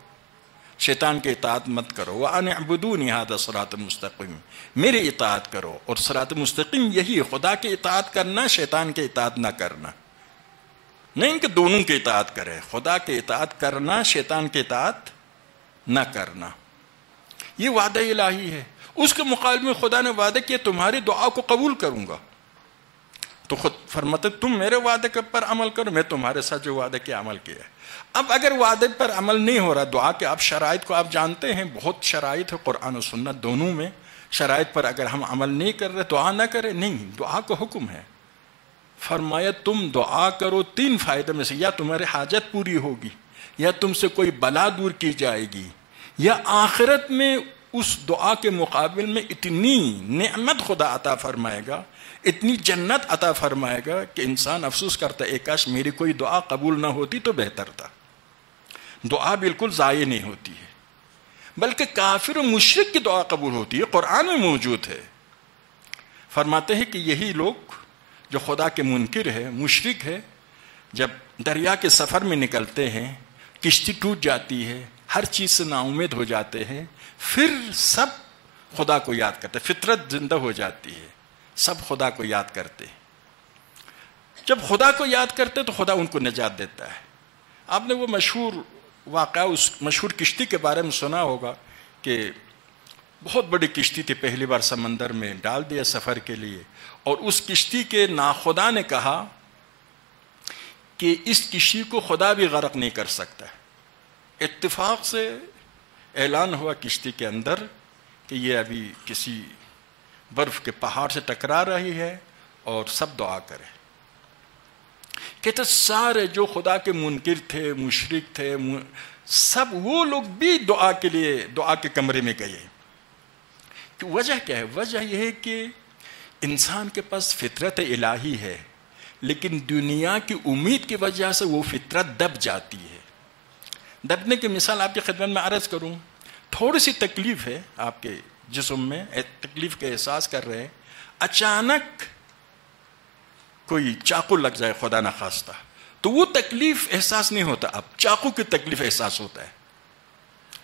شیطان کی اطاعت مت کرو. وَأَنِ اعْبُدُونِ هَذَا صِرَاطٌ مُسْتَقِيمٌ، میری اطاعت کرو. اور صراط مستقیم یہی خدا کی اطاعت کرنا، شیطان کی اطاعت نہ کرنا، نہیں کہ دونوں کی اطاعت کرے، خدا کی اطاعت کرنا، شیطان کی اطاعت نہ کرنا. یہ وعدہ الہی ہے. اس کے مقابلے میں خدا نے وعدہ کیا تمہاری دعا کو قبول کروں گا. تو خود فرماتے تم میرے وعدے پر عمل کرو، میں تمہارے ساتھ جو وعدہ کیا عمل کیا ہے. اب اگر وعدے پر عمل نہیں ہو رہا، دعا کے آپ شرائط کو آپ جانتے ہیں، بہت شرائط ہے قرآن و سنت دونوں میں. شرائط پر اگر ہم عمل نہیں کر رہے دعا نہ کریں، نہیں، دعا کا حکم ہے. فرمایا تم دعا کرو، 3 فائدے میں سے، یا تمہاری حاجت پوری ہوگی، یا تم سے کوئی بلا دور کی جائے گی، یا آخرت میں اس دعا کے مقابل میں اتنی نعمت خدا عطا فرمائے گا، اتنی جنت عطا فرمائے گا کہ انسان افسوس کرتا ہے کاش میری کوئی دعا قبول نہ ہوتی تو بہتر تھا. دعا بالکل ضائع نہیں ہوتی ہے، بلکہ کافر و مشرک کی دعا قبول ہوتی ہے، قرآن میں موجود ہے. فرماتے ہیں کہ یہی لوگ جو خدا کے منکر ہے، مشرک ہے، جب دریا کے سفر میں نکلتے ہیں، کشتی ٹوٹ جاتی ہے، ہر چیز سے نا امید ہو جاتے ہیں، پھر سب خدا کو یاد کرتے، فطرت زندہ ہو جاتی ہے، سب خدا کو یاد کرتے. جب خدا کو یاد کرتے تو خدا ان کو نجات دیتا ہے. آپ نے وہ مشہور واقعہ اس مشہور کشتی کے بارے میں سنا ہوگا کہ بہت بڑی کشتی تھی، پہلی بار سمندر میں ڈال دیا سفر کے لیے، اور اس کشتی کے ناخدا نے کہا کہ اس کشتی کو خدا بھی غرق نہیں کر سکتا. اتفاق سے اعلان ہوا کشتی کے اندر کہ یہ ابھی کسی برف کے پہاڑ سے ٹکرا رہی ہے اور سب دعا کریں. کہتے سارے جو خدا کے منکر تھے، مشرک تھے، سب وہ لوگ بھی دعا کے لیے دعا کے کمرے میں گئے. کہ وجہ کیا ہے؟ وجہ یہ ہے کہ انسان کے پاس فطرت الہی ہے، لیکن دنیا کی امید کی وجہ سے وہ فطرت دب جاتی ہے. دبنے کی مثال آپ کی خدمت میں عرض کروں. تھوڑی سی تکلیف ہے آپ کے جسم میں، تکلیف کا احساس کر رہے ہیں، اچانک کوئی چاقو لگ جائے خدا نہ خواستہ، تو وہ تکلیف احساس نہیں ہوتا، اب چاقو کی تکلیف احساس ہوتا ہے.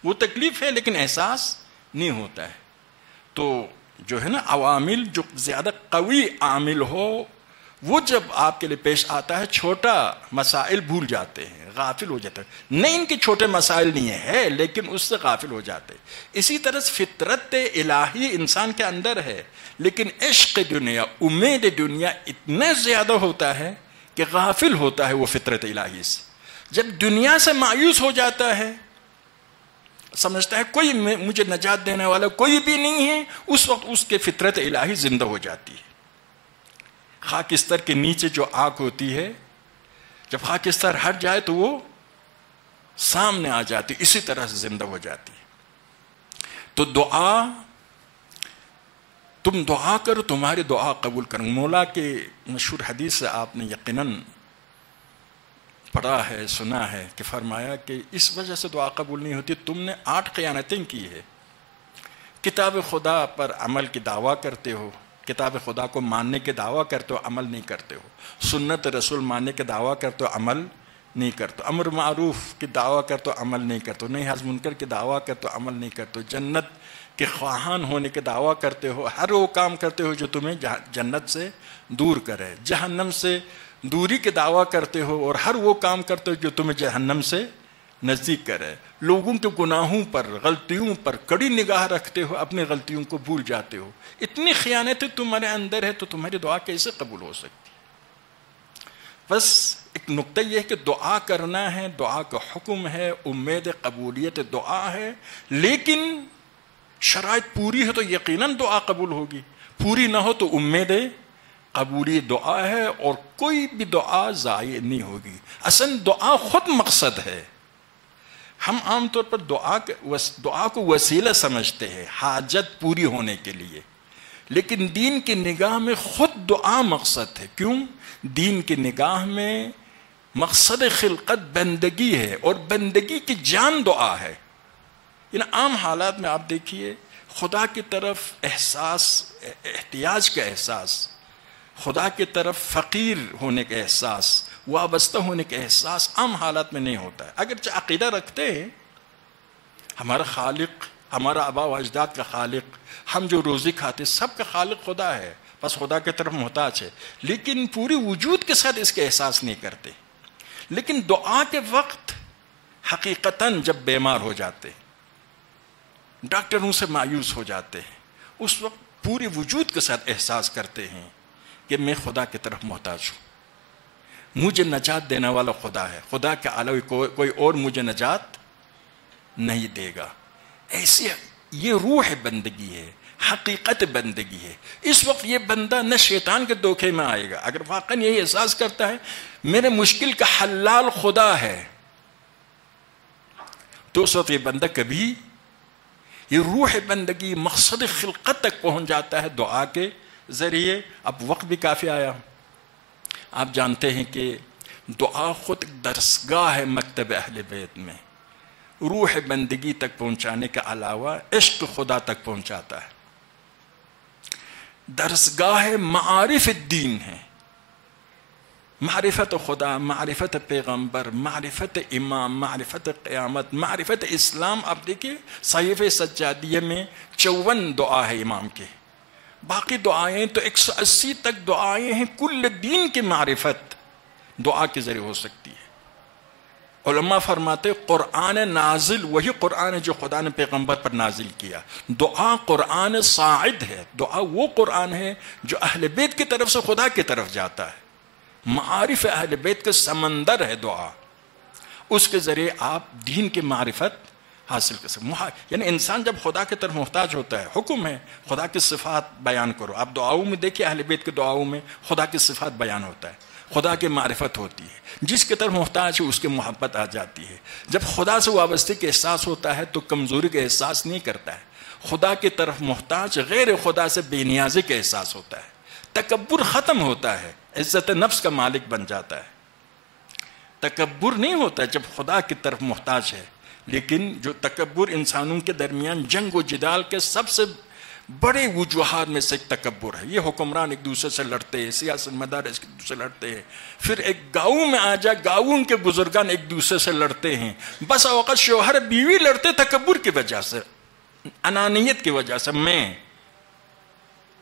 وہ تکلیف ہے لیکن احساس نہیں ہوتا ہے. تو جو ہے نا عوامل، جو زیادہ قوی عامل ہو وہ جب آپ کے لیے پیش آتا ہے، چھوٹا مسائل بھول جاتے ہیں، غافل ہو جاتے ہیں. نہیں ان کے چھوٹے مسائل نہیں ہیں لیکن اس سے غافل ہو جاتے ہیں. اسی طرح فطرت الہی انسان کے اندر ہے، لیکن عشق دنیا، امید دنیا اتنا زیادہ ہوتا ہے کہ غافل ہوتا ہے وہ فطرت الہی سے. جب دنیا سے مایوس ہو جاتا ہے، سمجھتا ہے کوئی مجھے نجات دینے والا کوئی بھی نہیں ہے، اس وقت اس کے فطرت الہی زندہ ہو جاتی ہے۔ خاکستر کے نیچے جو آگ ہوتی ہے، جب خاکستر ہٹ جائے تو وہ سامنے آ جاتی، اسی طرح سے زندہ ہو جاتی ہے۔ تو دعا، تم دعا کرو تمہاری دعا قبول کروں۔ مولا کے مشہور حدیث سے آپ نے یقیناً پڑھا ہے، سنا ہے کہ فرمایا کہ اس وجہ سے دعا قبول نہیں ہوتی، تم نے 8 خیانتیں کی ہے۔ کتاب خدا پر عمل کی دعویٰ کرتے ہو، کتاب خدا کو ماننے کے دعویٰ کرتے ہو، عمل نہیں کرتے ہو۔ سنت رسول ماننے کے دعویٰ کرتے ہو، عمل نہیں کرتے ہو۔ امر معروف کی دعویٰ کرتے ہو، عمل نہیں کرتے ہو۔ نہی از منکر کی دعویٰ کرتے ہو، عمل نہیں کرتے ہو۔ جنت کے خواہان ہونے کے دعویٰ کرتے ہو، ہر وہ کام کرتے ہو جو تمہیں جنت سے دور کرے۔ جہنم سے دوری کے دعویٰ کرتے ہو اور ہر وہ کام کرتے ہو جو تمہیں جہنم سے نزدیک کرے۔ لوگوں کے گناہوں پر، غلطیوں پر کڑی نگاہ رکھتے ہو، اپنی غلطیوں کو بھول جاتے ہو۔ اتنی خیانتیں تمہارے اندر ہے تو تمہاری دعا کیسے قبول ہو سکتی؟ بس ایک نقطہ یہ ہے کہ دعا کرنا ہے، دعا کا حکم ہے، امید قبولیت دعا ہے، لیکن شرائط پوری ہے تو یقیناً دعا قبول ہوگی، پوری نہ ہو تو امید قبولی دعا ہے اور کوئی بھی دعا ضائع نہیں ہوگی۔ اصل دعا خود مقصد ہے۔ ہم عام طور پر دعا کو وسیلہ سمجھتے ہیں حاجت پوری ہونے کے لیے، لیکن دین کی نگاہ میں خود دعا مقصد ہے۔ کیوں؟ دین کی نگاہ میں مقصد خلقت بندگی ہے اور بندگی کی جان دعا ہے۔ ان عام حالات میں آپ دیکھیے خدا کی طرف احساس، احتیاج کا احساس، خدا کی طرف فقیر ہونے کا احساس، وابستہ ہونے کا احساس عام حالات میں نہیں ہوتا ہے۔ اگرچہ عقیدہ رکھتے ہیں ہمارا خالق، ہمارا آبا و اجداد کا خالق، ہم جو روزی کھاتے سب کا خالق خدا ہے، بس خدا کی طرف محتاج ہے، لیکن پوری وجود کے ساتھ اس کا احساس نہیں کرتے۔ لیکن دعا کے وقت حقیقتاً جب بیمار ہو جاتے ہیں، ڈاکٹروں سے مایوس ہو جاتے ہیں، اس وقت پوری وجود کے ساتھ احساس کرتے ہیں کہ میں خدا کی طرف محتاج ہوں، مجھے نجات دینے والا خدا ہے، خدا کے علاوہ کوئی اور مجھے نجات نہیں دے گا۔ ایسی یہ روح بندگی ہے، حقیقت بندگی ہے۔ اس وقت یہ بندہ نہ شیطان کے دھوکے میں آئے گا، اگر واقعا یہی احساس کرتا ہے میرے مشکل کا حلال خدا ہے، تو اس وقت یہ بندہ کبھی یہ روح بندگی مقصد خلقت تک پہنچ جاتا ہے دعا کے ذریعے۔ اب وقت بھی کافی آیا، آپ جانتے ہیں کہ دعا خود درسگاہ ہے مکتب اہل بیت میں، روح بندگی تک پہنچانے کے علاوہ عشق خدا تک پہنچاتا ہے، درسگاہ معارف الدین ہے، معرفت خدا، معرفت پیغمبر، معرفت امام، معرفت قیامت، معرفت اسلام۔ آپ دیکھیے صحیفہ سجادیہ میں 54 دعا ہے امام کے، باقی دعائیں تو 180 تک دعائیں ہیں۔ کل دین کی معرفت دعا کے ذریعے ہو سکتی ہے۔ علماء فرماتے قرآن نازل وہی قرآن ہے جو خدا نے پیغمبر پر نازل کیا، دعا قرآن صاعد ہے، دعا وہ قرآن ہے جو اہل بیت کی طرف سے خدا کی طرف جاتا ہے، معارف اہل بیت کا سمندر ہے دعا، اس کے ذریعے آپ دین کی معرفت حاصل کر سکتے۔ یعنی انسان جب خدا کی طرف محتاج ہوتا ہے، حکم ہے خدا کی صفات بیان کرو۔ آپ دعاؤں میں دیکھیں اہل بیت کے دعاؤں میں خدا کی صفات بیان ہوتا ہے، خدا کی معرفت ہوتی ہے، جس کی طرف محتاج ہے اس کی محبت آ جاتی ہے۔ جب خدا سے وابستگی کا احساس ہوتا ہے تو کمزوری کا احساس نہیں کرتا ہے، خدا کی طرف محتاج غیر خدا سے بے نیازی کا احساس ہوتا ہے، تکبر ختم ہوتا ہے، عزت نفس کا مالک بن جاتا ہے۔ تکبر نہیں ہوتا جب خدا کی طرف محتاج ہے، لیکن جو تکبر انسانوں کے درمیان جنگ و جدال کے سب سے بڑے وجوہات میں سے ایک تکبر ہے۔ یہ حکمران ایک دوسرے سے لڑتے ہیں، سیاست مدار ایک دوسرے سے لڑتے ہیں، پھر ایک گاؤں میں آ جائے گاؤں کے بزرگان ایک دوسرے سے لڑتے ہیں، بس اوقات شوہر بیوی لڑتے تکبر کی وجہ سے، انانیت کی وجہ سے۔ میں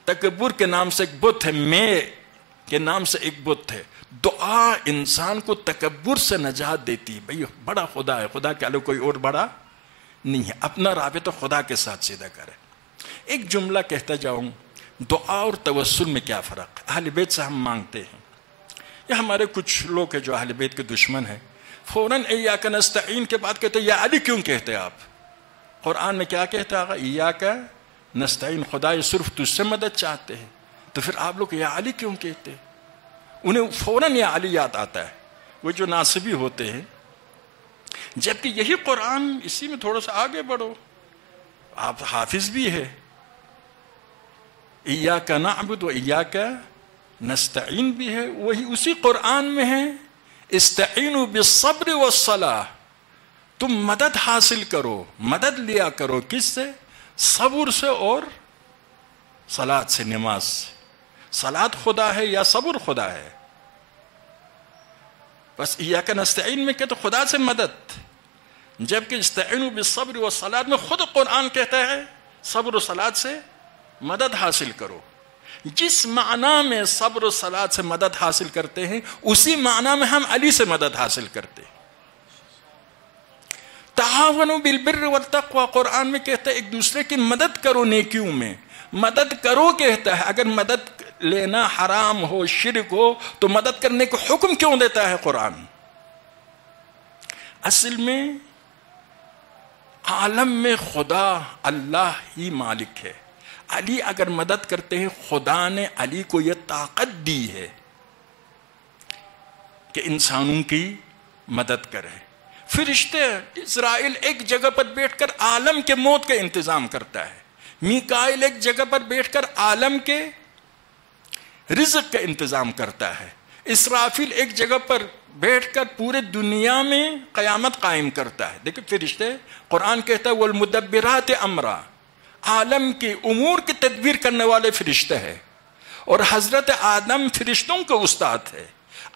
تکبر کے نام سے ایک بت ہے، میں کے نام سے ایک بت ہے۔ دعا انسان کو تکبر سے نجات دیتی ہے۔ بھئی بڑا خدا ہے، خدا کے علاوہ کوئی اور بڑا نہیں ہے، اپنا رابطہ خدا کے ساتھ سیدھا کرے۔ ایک جملہ کہتا جاؤں، دعا اور توسل میں کیا فرق ہے؟ اہل بیت سے ہم مانگتے ہیں، یا ہمارے کچھ لوگ ہیں جو اہل بیت کے دشمن ہیں، فوراً ایاک نستعین کے بعد کہتے ہیں یا علی کیوں کہتے آپ؟ قرآن میں کیا کہتا ہے؟ ایاک نستعین، خدا یہ صرف تجھ سے مدد چاہتے ہیں. تو پھر آپ لوگ یا علی کیوں کہتے؟ انہیں فوراً یا علی یاد آتا ہے، وہ جو ناصبی ہوتے ہیں. جبکہ یہی قرآن، اسی میں تھوڑا سا آگے بڑھو، آپ حافظ بھی ہے. ایاک نعبد و ایاک نستعین بھی ہے، وہی اسی قرآن میں ہے استعینوا بالصبر والصلاۃ. تم مدد حاصل کرو، مدد لیا کرو کس سے؟ صبر سے اور صلاۃ سے، نماز سے. صلاۃ خدا ہے یا صبر خدا ہے؟ بس ایاک نستعین میں کہتے خدا سے مدد، جبکہ استعینوا بالصبر والصلاۃ میں خود قرآن کہتا ہے صبر و صلاۃ سے مدد حاصل کرو. جس معنی میں صبر و صلاۃ سے مدد حاصل کرتے ہیں اسی معنی میں ہم علی سے مدد حاصل کرتے ہیں. تعاونوا بالبر والتقوی قرآن میں کہتا ہے ایک دوسرے کی مدد کرو نیکیوں میں. مدد کرو کہتا ہے، اگر مدد لینا حرام ہو، شرک ہو، تو مدد کرنے کو حکم کیوں دیتا ہے قرآن؟ اصل میں عالم میں خدا اللہ ہی مالک ہے. علی اگر مدد کرتے ہیں، خدا نے علی کو یہ طاقت دی ہے کہ انسانوں کی مدد کرے. فرشتے اسرائیل ایک جگہ پر بیٹھ کر عالم کے موت کا انتظام کرتا ہے. میکائیل ایک جگہ پر بیٹھ کر عالم کے رزق کا انتظام کرتا ہے. اسرافیل ایک جگہ پر بیٹھ کر پورے دنیا میں قیامت قائم کرتا ہے. دیکھیں فرشتے، قرآن کہتا ہے والمدبرات امرا، عالم کی امور کی تدبیر کرنے والے فرشتے ہیں. اور حضرت آدم فرشتوں کا استاد ہے.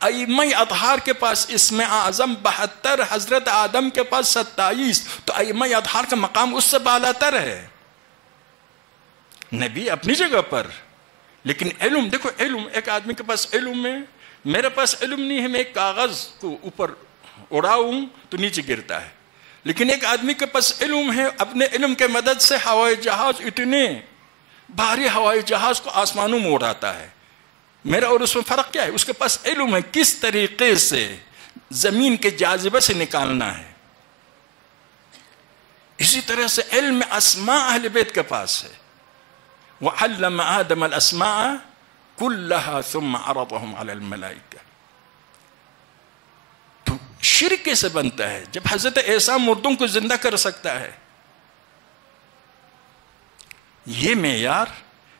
ائمہ اطہار کے پاس اسم اعظم 72، حضرت آدم کے پاس 27. تو ائمہ اطہار کا مقام اس سے بالاتر ہے. نبی اپنی جگہ پر، لیکن علم دیکھو، علم ایک آدمی کے پاس علم ہے، میرے پاس علم نہیں ہے، میں ایک کاغذ کو اوپر اڑاؤں تو نیچے گرتا ہے. لیکن ایک آدمی کے پاس علم ہے، اپنے علم کے مدد سے ہوائی جہاز، اتنے بھاری ہوائی جہاز کو آسمانوں میں اڑاتا ہے. میرا اور اس میں فرق کیا ہے؟ اس کے پاس علم ہے کس طریقے سے زمین کے جاذبے سے نکالنا ہے. اسی طرح سے علم اسماء اہل بیت کے پاس ہے. وعلم آدم الاسماء كلها ثم عرضهم على الملائکہ. تو شرک سے بنتا ہے جب حضرت عیسیٰ مردوں کو زندہ کر سکتا ہے. یہ معیار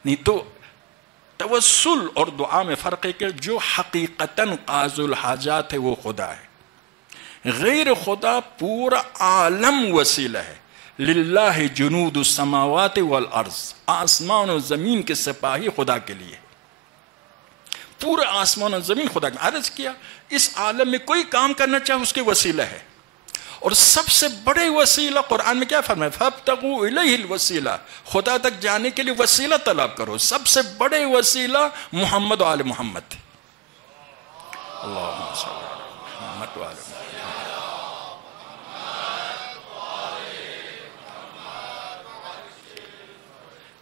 نہیں. تو توسل اور دعا میں فرق ہے کہ جو حقیقتاً قاضی الحاجات ہے وہ خدا ہے، غیر خدا پورا عالم وسیلہ ہے. للہ جنود السماوات والارض، آسمان و زمین کے سپاہی خدا کے لیے. پورا آسمان و زمین خدا کا. عرض کیا اس عالم میں کوئی کام کرنا چاہے اس کے وسیلہ ہے. اور سب سے بڑے وسیلہ قرآن میں کیا فرمایا؟ فابتغوا الیہ الوسیلہ، خدا تک جانے کے لیے وسیلہ طلب کرو. سب سے بڑے وسیلہ محمد و آل محمد. اللہم صلی اللہ علیہ محمد و آل محمد.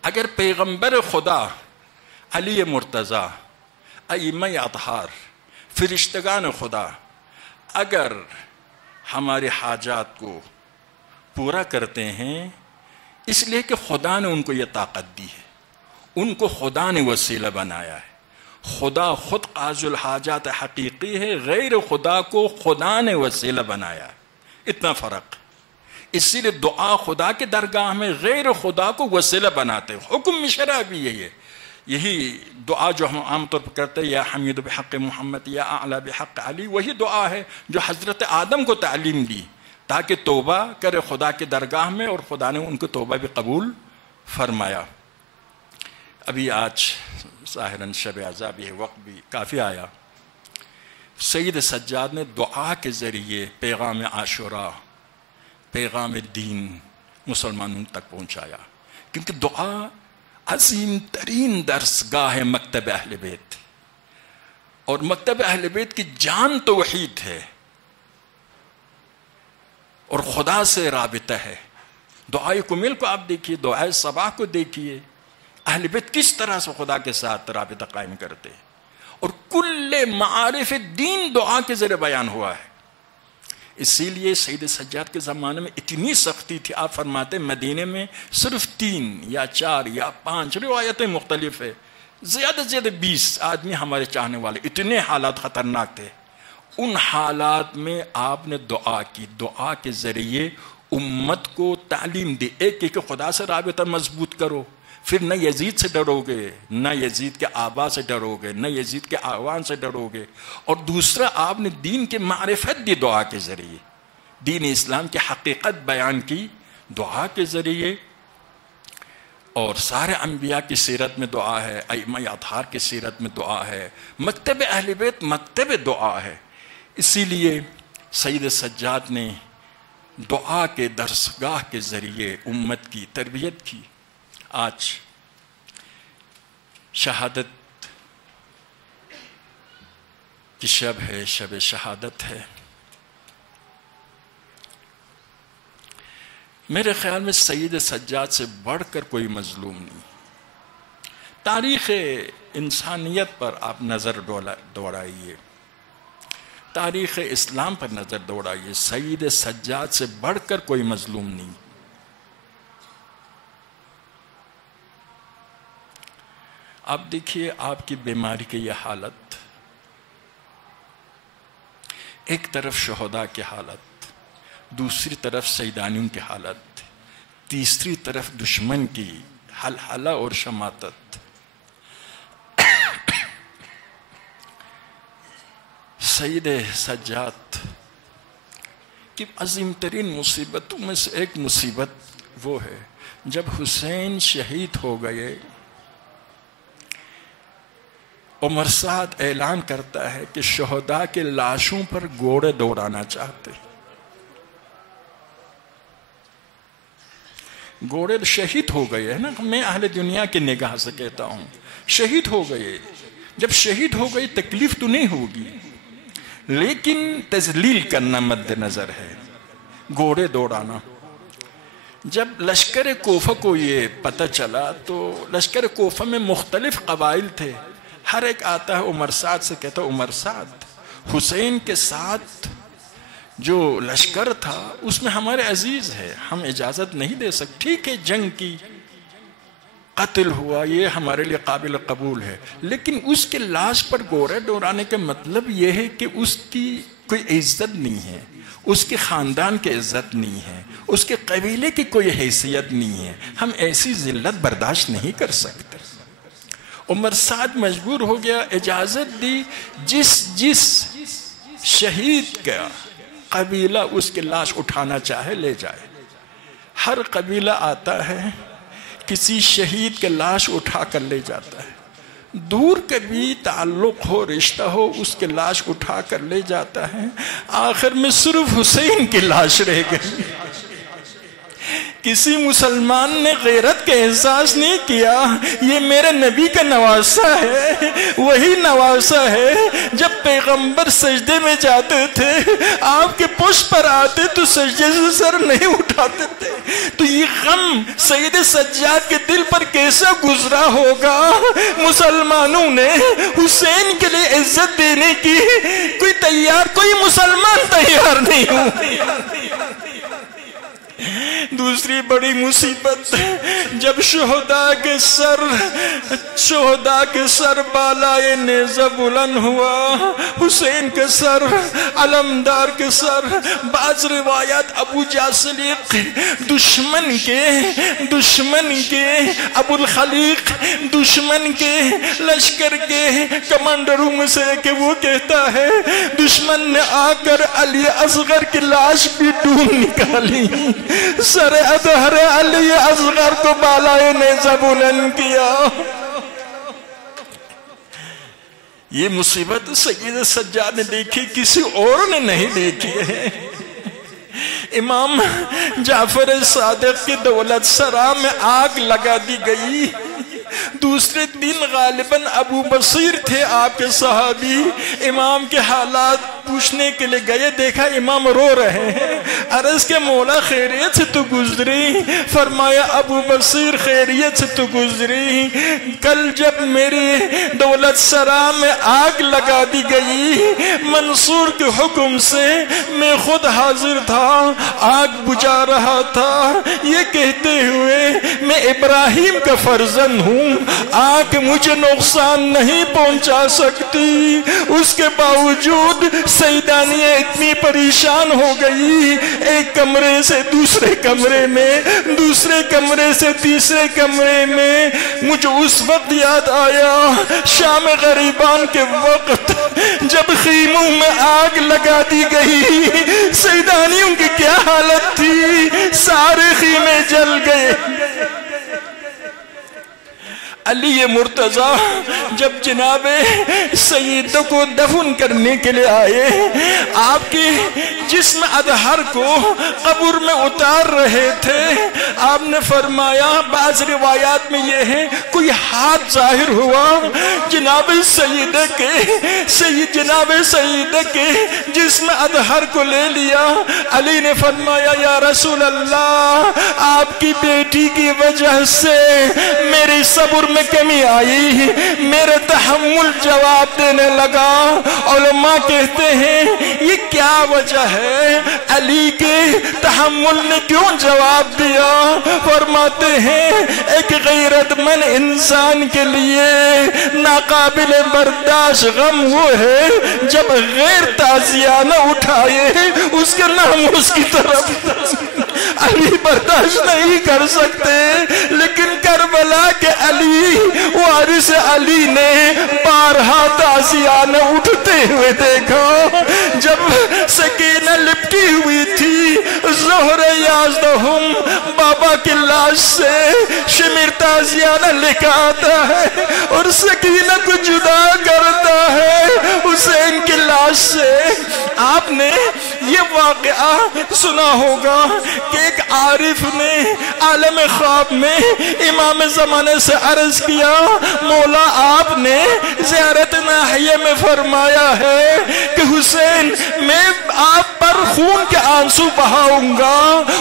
اگر پیغمبر خدا، علی مرتضیٰ، ائمہ اطہار، فرشتگان خدا اگر ہمارے حاجات کو پورا کرتے ہیں، اس لیے کہ خدا نے ان کو یہ طاقت دی ہے، ان کو خدا نے وسیلہ بنایا ہے. خدا خود قاضی الحاجات حقیقی ہے، غیر خدا کو خدا نے وسیلہ بنایا ہے. اتنا فرق. اسی لیے دعا خدا کے درگاہ میں، غیر خدا کو وسیلہ بناتے. حکم شرع بھی یہی ہے. یہی دعا جو ہم عام طور پر کرتے ہیں، یا حمید بحق محمد یا اعلی بحق علی، وہی دعا ہے جو حضرت آدم کو تعلیم دی تاکہ توبہ کرے خدا کے درگاہ میں، اور خدا نے ان کو توبہ بھی قبول فرمایا. ابھی آج ظاہراً شب عزا بھی ہے، وقت بھی کافی آیا. سید سجاد نے دعا کے ذریعے پیغام عاشوراء، پیغام دین مسلمانوں تک پہنچایا. کیونکہ دعا عظیم ترین درس گاہ ہے مکتب اہل بیت، اور مکتب اہل بیت کی جان توحید ہے اور خدا سے رابطہ ہے. دعائے کمیل کو آپ دیکھیے، دعائے صباح کو دیکھیے، اہل بیت کس طرح سے خدا کے ساتھ رابطہ قائم کرتے ہیں. اور کل معارف دین دعا کے ذریعے بیان ہوا ہے. اسی لیے سید سجاد کے زمانے میں اتنی سختی تھی، آپ فرماتے مدینے میں صرف 3 یا 4 یا 5 روایتیں مختلف ہے، زیادہ سے زیادہ 20 آدمی ہمارے چاہنے والے، اتنے حالات خطرناک تھے۔ ان حالات میں آپ نے دعا کی، دعا کے ذریعے امت کو تعلیم دی، ایک کہ خدا سے رابطہ مضبوط کرو، پھر نہ یزید سے ڈرو گے، نہ یزید کے آبا سے ڈرو گے، نہ یزید کے اعوان سے ڈرو گے، اور دوسرا آپ نے دین کے معرفت دی دعا کے ذریعے، دین اسلام کی حقیقت بیان کی دعا کے ذریعے۔ اور سارے انبیاء کی سیرت میں دعا ہے، ائمہ اطہار کی سیرت میں دعا ہے، مکتب اہل بیت مکتب دعا ہے۔ اسی لیے سید سجاد نے دعا کے درسگاہ کے ذریعے امت کی تربیت کی۔ آج شہادت کی شب ہے، شب شہادت ہے۔ میرے خیال میں سید سجاد سے بڑھ کر کوئی مظلوم نہیں۔ تاریخ انسانیت پر آپ نظر دوڑائیے، تاریخ اسلام پر نظر دوڑائیے، سید سجاد سے بڑھ کر کوئی مظلوم نہیں۔ آپ دیکھیے آپ کی بیماری کی یہ حالت، ایک طرف شہداء کی حالت، دوسری طرف سیدانیوں کی حالت، تیسری طرف دشمن کی حلحلہ اور شماتت۔ سید سجاد کی عظیم ترین مصیبتوں میں سے ایک مصیبت وہ ہے جب حسین شہید ہو گئے، عمر سعد اعلان کرتا ہے کہ شہداء کے لاشوں پر گھوڑے دوڑانا چاہتے۔ گھوڑے شہید ہو گئے ہیں نا، میں اہل دنیا کی نگاہ سے کہتا ہوں، شہید ہو گئے۔ جب شہید ہو گئے تکلیف تو نہیں ہوگی، لیکن تذلیل کرنا مد نظر ہے، گھوڑے دوڑانا۔ جب لشکر کوفہ کو یہ پتہ چلا تو لشکر کوفہ میں مختلف قبائل تھے، ہر ایک آتا ہے عمر سعد سے کہتا ہے عمر سعد، حسین کے ساتھ جو لشکر تھا اس میں ہمارے عزیز ہے، ہم اجازت نہیں دے سکتے، ٹھیک ہے جنگ کی، قتل ہوا، یہ ہمارے لیے قابل قبول ہے، لیکن اس کے لاش پر گھوڑے دوڑانے کا مطلب یہ ہے کہ اس کی کوئی عزت نہیں ہے، اس کے خاندان کی عزت نہیں ہے، اس کے قبیلے کی کوئی حیثیت نہیں ہے، ہم ایسی ذلت برداشت نہیں کر سکتے۔ عمر سعد مجبور ہو گیا، اجازت دی، جس شہید کا قبیلہ اس کے لاش اٹھانا چاہے لے جائے۔ ہر قبیلہ آتا ہے، کسی شہید کے لاش اٹھا کر لے جاتا ہے، دور کبھی تعلق ہو، رشتہ ہو، اس کے لاش اٹھا کر لے جاتا ہے۔ آخر میں صرف حسین کی لاش رہ گئی۔ کسی مسلمان نے غیرت کا احساس نہیں کیا، یہ میرے نبی کا نواسہ ہے، وہی نواسہ ہے۔ جب پیغمبر سجدے میں جاتے تھے، آپ کے پشت پر آتے تو سجدے سے سر نہیں اٹھاتے تھے، تو یہ غم سید سجاد کے دل پر کیسا گزرا ہوگا۔ مسلمانوں نے حسین کے لیے عزت دینے کی کوئی مسلمان تیار نہیں ہو۔ دوسری بڑی مصیبت جب شہداء کے سر بالائے نیزہ بلند ہوا، حسین کے سر، علمدار کے سر، بعض روایات ابو جاسلیق دشمن کے ابو الخلیق دشمن کے لشکر کے کمانڈروں میں سے کہ وہ کہتا ہے دشمن نے آ کر علی اصغر کی لاش بھی ڈھونڈ نکالی، سر اطہر علی اصغر کو بالائے نیزہ بلند کیا۔ یہ مصیبت سید سجاد نے دیکھی، کسی اور نے نہیں دیکھی ہے۔ امام جعفر صادق کی دولت سرا میں آگ لگا دی گئی۔ دوسرے دن غالباً ابو بصیر تھے آپ کے صحابی، امام کے حالات پوچھنے کے لیے گئے، دیکھا امام رو رہے ہیں، عرض کے مولا خیریت سے تو گزری؟ فرمایا ابو بصیر خیریت سے تو گزری، کل جب میری دولت سرا میں آگ لگا دی گئی منصور کے حکم سے، میں خود حاضر تھا، آگ بجھا رہا تھا، یہ کہتے ہوئے میں ابراہیم کا فرزند ہوں، آگ مجھے نقصان نہیں پہنچا سکتی، اس کے باوجود سیدانیہ اتنی پریشان ہو گئی، ایک کمرے سے دوسرے کمرے میں، دوسرے کمرے سے تیسرے کمرے میں۔ مجھے اس وقت یاد آیا شام غریبان کے وقت جب خیموں میں آگ لگا دی گئی، سیدانیوں کی کیا حالت تھی، سارے خیمے جل گئے۔ علی مرتضی جب جناب سید کو دفن کرنے کے لیے آئے، آپ کے جسم اطہر کو قبر میں اتار رہے تھے، آپ نے فرمایا، بعض روایات میں یہ ہے کوئی ہاتھ ظاہر ہوا جناب سید کے جسم اطہر کو لے لیا۔ علی نے فرمایا یا رسول اللہ، آپ کی بیٹی کی وجہ سے میری صبر میں کمی آئی، میرے تحمل جواب دینے لگا۔ علماء کہتے ہیں یہ کیا وجہ ہے، علی کے تحمل نے کیوں جواب دیا؟ فرماتے ہیں ایک غیرت مند انسان کے لیے ناقابل برداشت غم وہ ہے جب غیر تعزیہ نہ اٹھائے اس کے ناموس کی طرف۔ علی برداشت نہیں کر سکتے، لیکن کربلا کے علی وارث علی نے بارہا تعزیانہ اٹھتے ہوئے دیکھا۔ جب سکینہ لپٹی ہوئی تھی، زہر یازدہم بابا کی لاش سے شمیر تعزیانہ لکھا آتا ہے اور سکینہ کو جدا کرتا ہے حسین کی لاش سے۔ آپ نے یہ واقعہ سنا ہوگا کہ ایک عارف نے عالم خواب میں امام زمانے سے عرض کیا، مولا آپ نے زیارت ناحیہ میں فرمایا ہے کہ حسین میں آپ پر خون کے آنسو بہاؤں گا،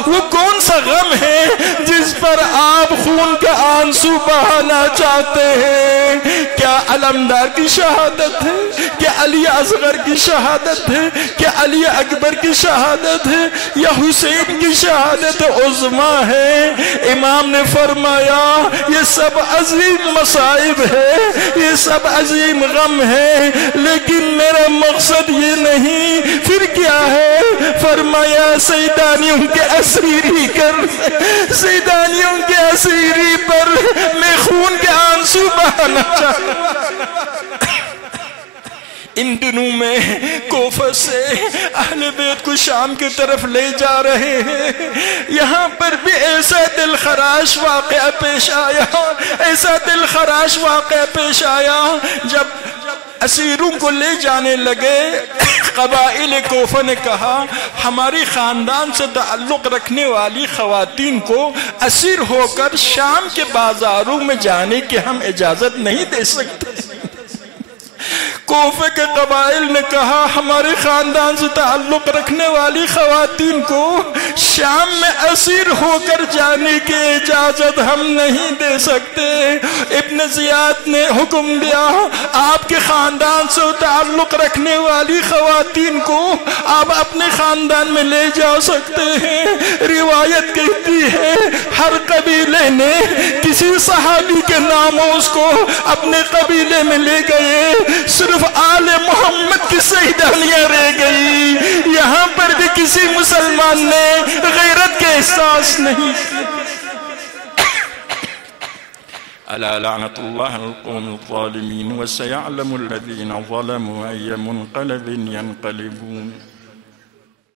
وہ کون سا غم ہے جس پر آپ خون کے آنسو بہانا چاہتے ہیں؟ کیا علمدار کی شہادت ہے؟ کیا علی اصغر کی شہادت ہے؟ کیا علی اکبر کی شہادت ہے یا حسین کی شہادت عظمیٰ ہے؟ امام نے فرمایا یہ سب عظیم مصائب ہے، یہ سب عظیم غم ہے، لیکن میرا مقصد یہ نہیں۔ پھر کیا ہے؟ فرمایا سیدانیوں کے اسیری سیدانیوں کے اسیری پر میں خون کے آنسو بہانا چاہتا ہوں۔ ان دنوں میں کوفہ سے اہل بیت کو شام کی طرف لے جا رہے ہیں، یہاں پر بھی ایسا دلخراش واقعہ پیش آیا، ایسا دلخراش واقعہ پیش آیا۔ جب اسیروں کو لے جانے لگے، قبائل کوفہ نے کہا ہماری خاندان سے تعلق رکھنے والی خواتین کو اسیر ہو کر شام کے بازاروں میں جانے کی ہم اجازت نہیں دے سکتے۔ کوفہ کے قبائل نے کہا ہمارے خاندان سے تعلق رکھنے والی خواتین کو شام میں اسیر ہو کر جانے کی اجازت ہم نہیں دے سکتے۔ ابن زیاد نے حکم دیا آپ کے خاندان سے تعلق رکھنے والی خواتین کو آپ اپنے خاندان میں لے جا سکتے ہیں۔ روایت کہتی ہے ہر قبیلے نے کسی صحابی کے ناموس کو اپنے قبیلے میں لے گئے، صرف آل محمد کی سیدانیاں رہ گئی۔ یہاں پر بھی کسی مسلمان نے غیرت کے احساس نہیں۔ الا لعنت اللہ القوم الظالمین وسيعلم الذین ظلموا أي منقلب ينقلبون۔